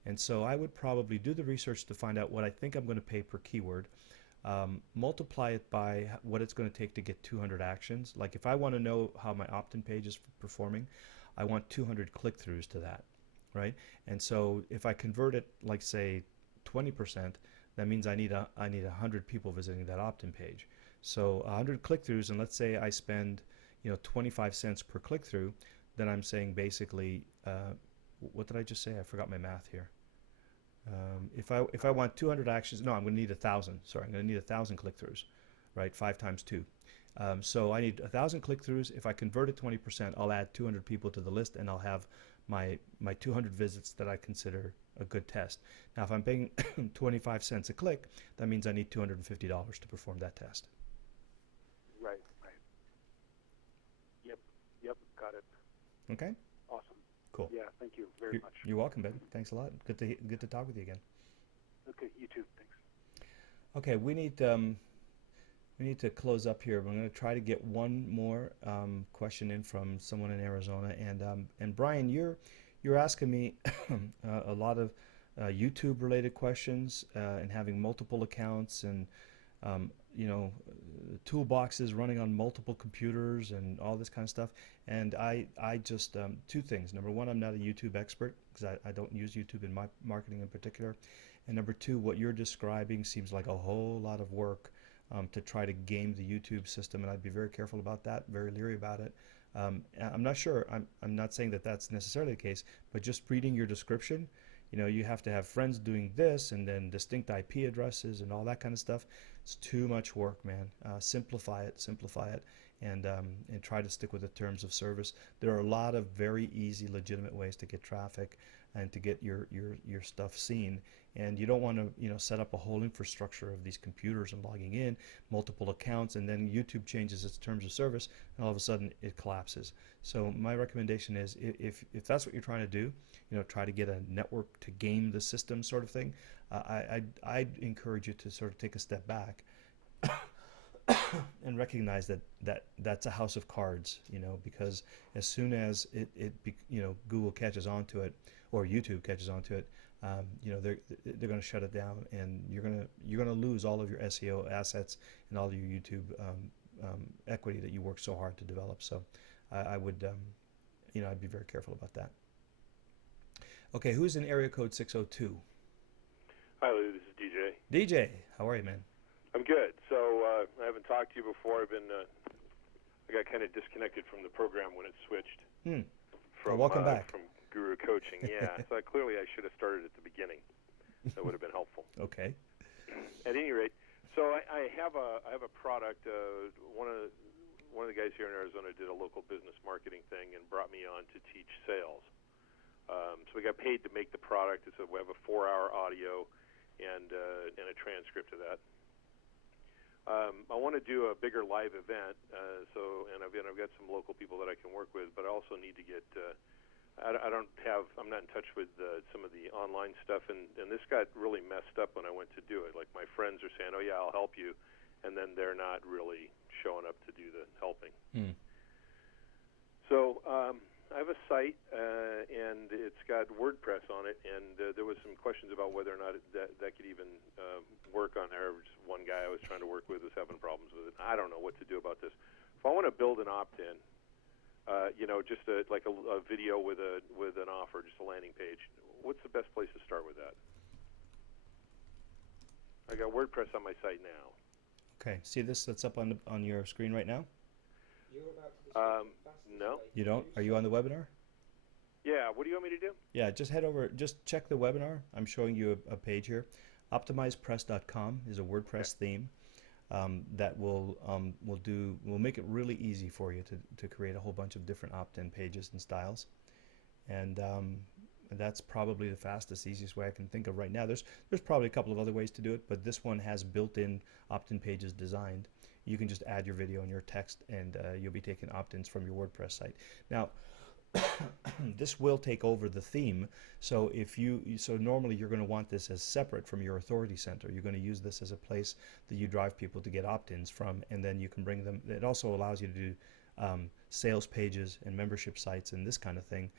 And so I would probably do the research to find out what I think I'm going to pay per keyword, multiply it by what it's going to take to get 200 actions. Like if I want to know how my opt-in page is performing, I want 200 click-throughs to that, right? And so if I convert it, like say 20%, that means I need 100 people visiting that opt-in page. So 100 click-throughs, and let's say I spend 25 cents per click-through, then I'm saying basically, what did I just say? I forgot my math here. If I want 200 actions, no, I'm going to need 1,000. Sorry, I'm going to need 1,000 click-throughs, right? 5 times 2. So I need 1,000 click-throughs. If I convert it 20%, I'll add 200 people to the list, and I'll have my 200 visits that I consider a good test. Now, if I'm paying 25 cents a click, that means I need $250 to perform that test. Right. Yep, got it. Okay. Awesome. Cool. Yeah, thank you very much. You're welcome, Ben. Thanks a lot. Good to talk with you again. Okay, you too. Thanks. Okay, we need to close up here. We're going to try to get one more question in from someone in Arizona. And Brian, you're asking me a lot of YouTube related questions and having multiple accounts and toolboxes running on multiple computers and all this kind of stuff. And I just two things. Number one, I'm not a YouTube expert because I don't use YouTube in my marketing in particular. And number two, what you're describing seems like a whole lot of work to try to game the YouTube system, and I'd be very careful about that, very leery about it. I'm not sure, I'm not saying that that's necessarily the case, but just reading your description, you have to have friends doing this and then distinct IP addresses and all that kind of stuff. It's too much work, man. Simplify it, and try to stick with the terms of service. There are a lot of very easy, legitimate ways to get traffic and to get your stuff seen. And you don't want to set up a whole infrastructure of these computers and logging in, multiple accounts, and then YouTube changes its terms of service, and all of a sudden it collapses. So my recommendation is, if that's what you're trying to do, try to get a network to game the system sort of thing. I'd encourage you to sort of take a step back and recognize that that's a house of cards, because as soon as Google catches onto it or YouTube catches onto it, they're going to shut it down, and you're going to lose all of your SEO assets and all of your YouTube equity that you worked so hard to develop. So I would I'd be very careful about that. Okay, who's in area code 602? DJ, how are you, man? I'm good. So I haven't talked to you before. I got kind of disconnected from the program when it switched. From, welcome back. From Guru Coaching. Yeah. So clearly I should have started at the beginning. That would have been helpful. Okay. At any rate, so I have a product. One of the guys here in Arizona did a local business marketing thing and brought me on to teach sales. So we got paid to make the product. We have a 4-hour audio and a transcript of that. I want to do a bigger live event, and I've got some local people that I can work with, but I also need to get. I'm not in touch with some of the online stuff, and this got really messed up when I went to do it. Like my friends are saying, "Oh yeah, I'll help you," and then they're not really showing up to do the helping. So I have a site, and it's got WordPress on it, and there was some questions about whether or not that could even work on there. Just one guy I was trying to work with was having problems with it. I don't know what to do about this. If I want to build an opt-in, just like a video with an offer, just a landing page, what's the best place to start with that? I got WordPress on my site now. Okay, see this that's up on your screen right now? No. You don't? Are you on the webinar? Yeah, what do you want me to do? Yeah, just head over, just check the webinar. I'm showing you a page here. OptimizePress.com is a WordPress theme that will make it really easy for you to create a whole bunch of different opt-in pages and styles. And that's probably the fastest, easiest way I can think of right now. There's probably a couple of other ways to do it, but this one has built-in opt-in pages designed. You can just add your video and your text, and you'll be taking opt-ins from your WordPress site. Now, this will take over the theme. So normally you're going to want this as separate from your authority center. You're going to use this as a place that you drive people to get opt-ins from, and then you can bring them. It also allows you to do sales pages and membership sites and this kind of thing.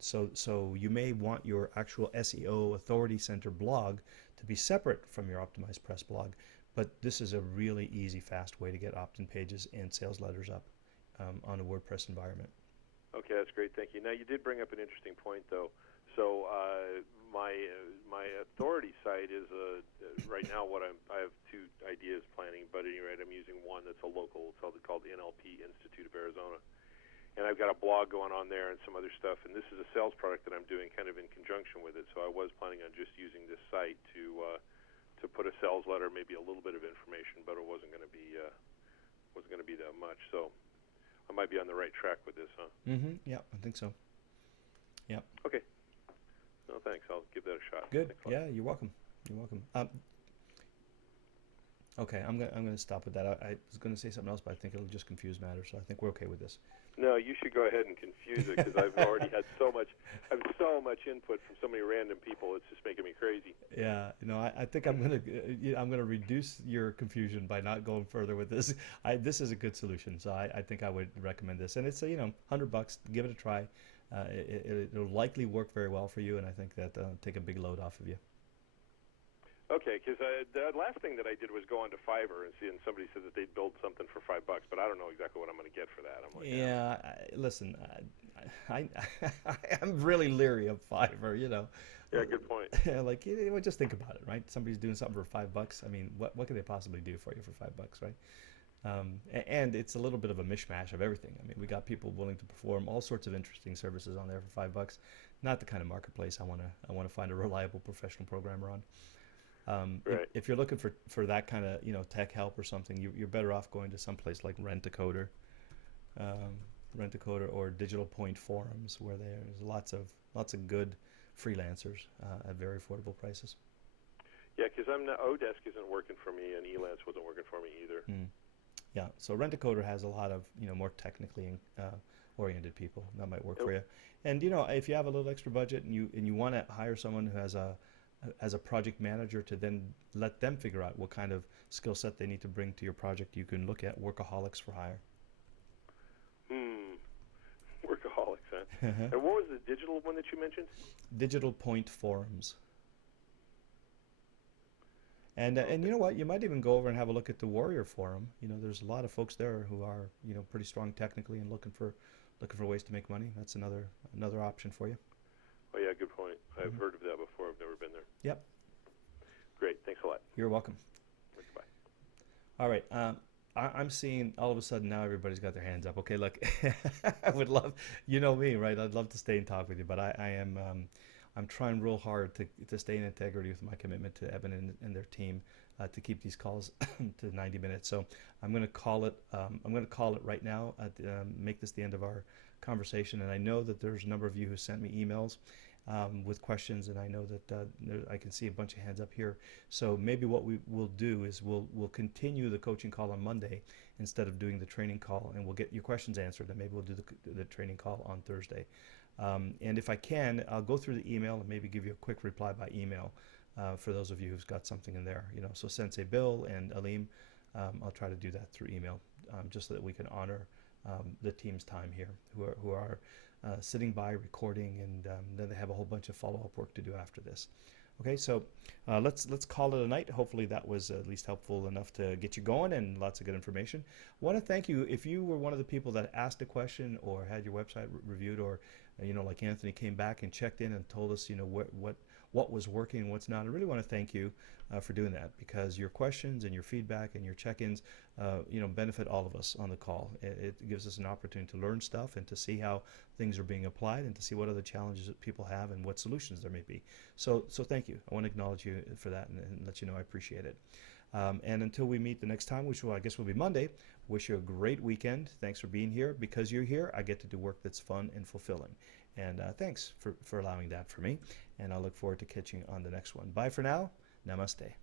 So you may want your actual SEO authority center blog to be separate from your Optimized Press blog, but this is a really easy, fast way to get opt-in pages and sales letters up on a WordPress environment. Okay, that's great. Thank you. Now, you did bring up an interesting point, though. So my authority site is right now I have two ideas planning, but at any rate, I'm using one that's a local. It's called the NLP Institute of Arizona, and I've got a blog going on there and some other stuff. And this is a sales product that I'm doing kind of in conjunction with it. So I was planning on just using this site to put a sales letter, maybe a little bit of information, but it wasn't going to be that much. So I might be on the right track with this, huh? Yeah, I think so. Yeah. Okay. No, thanks. I'll give that a shot. Good. Yeah, you're welcome. You're welcome. Okay, I'm gonna stop with that. I was gonna say something else, but I think it'll just confuse matters. So I think we're okay with this. No, you should go ahead and confuse it because I've already had so much input from so many random people. It's just making me crazy. Yeah, I think I'm gonna reduce your confusion by not going further with this. This is a good solution, so I think I would recommend this. And it's $100. Give it a try. It'll likely work very well for you, and I think that take a big load off of you. Okay, because the last thing that I did was go onto Fiverr and somebody said that they'd build something for $5, but I don't know exactly what I'm going to get for that. I'm like, yeah, listen, I'm really leery of Fiverr. Yeah, good point. Like, just think about it, right? Somebody's doing something for $5. I mean, what could they possibly do for you for $5, right? And it's a little bit of a mishmash of everything. I mean, we got people willing to perform all sorts of interesting services on there for $5. Not the kind of marketplace I want to find a reliable professional programmer on. Right. If you're looking for that kind of tech help or something, you're better off going to some place like Rent-A-Coder, or Digital Point forums, where there's lots of good freelancers at very affordable prices. Yeah, because Odesk isn't working for me, and Elance wasn't working for me either. Yeah, so Rent-A-Coder has a lot of more technically oriented people that might work for you. And if you have a little extra budget and you want to hire someone who has a project manager to then let them figure out what kind of skill set they need to bring to your project, you can look at Workaholics for Hire. Workaholics, huh? And what was the digital one that you mentioned? Digital Point forums. And you know what? You might even go over and have a look at the Warrior forum. There's a lot of folks there who are pretty strong technically and looking for ways to make money. That's another option for you. Oh yeah, good point. I've heard of that before. I've never been there. Yep. Great. Thanks a lot. You're welcome. Goodbye. All right. I'm seeing all of a sudden now everybody's got their hands up. Okay, look, I would love, you know me, right? I'd love to stay and talk with you, but I am, I'm trying real hard to stay in integrity with my commitment to Eben and their team to keep these calls to 90 minutes. So I'm going to call it. I'm going to call it right now. Make this the end of our conversation. And I know that there's a number of you who sent me emails with questions, and I know that I can see a bunch of hands up here. So maybe what we will do is we'll continue the coaching call on Monday instead of doing the training call, and we'll get your questions answered. And maybe we'll do the training call on Thursday. And if I can, I'll go through the email and maybe give you a quick reply by email for those of you who've got something in there. You know, so Sensei Bill and Aleem, I'll try to do that through email, just so that we can honor the team's time here, who are sitting by recording, and then they have a whole bunch of follow-up work to do after this. Okay, so let's call it a night. Hopefully that was at least helpful enough to get you going, and lots of good information. I want to thank you if you were one of the people that asked a question or had your website reviewed, or you know, like Anthony came back and checked in and told us, you know, what was working and what's not. I really want to thank you for doing that, because your questions and your feedback and your check-ins, you know, benefit all of us on the call. It gives us an opportunity to learn stuff and to see how things are being applied, and to see what other challenges that people have and what solutions there may be. So thank you. I want to acknowledge you for that, and let you know I appreciate it. And until we meet the next time, which I guess will be Monday, wish you a great weekend. Thanks for being here. Because you're here, I get to do work that's fun and fulfilling. And thanks for allowing that for me. And I look forward to catching you on the next one. Bye for now. Namaste.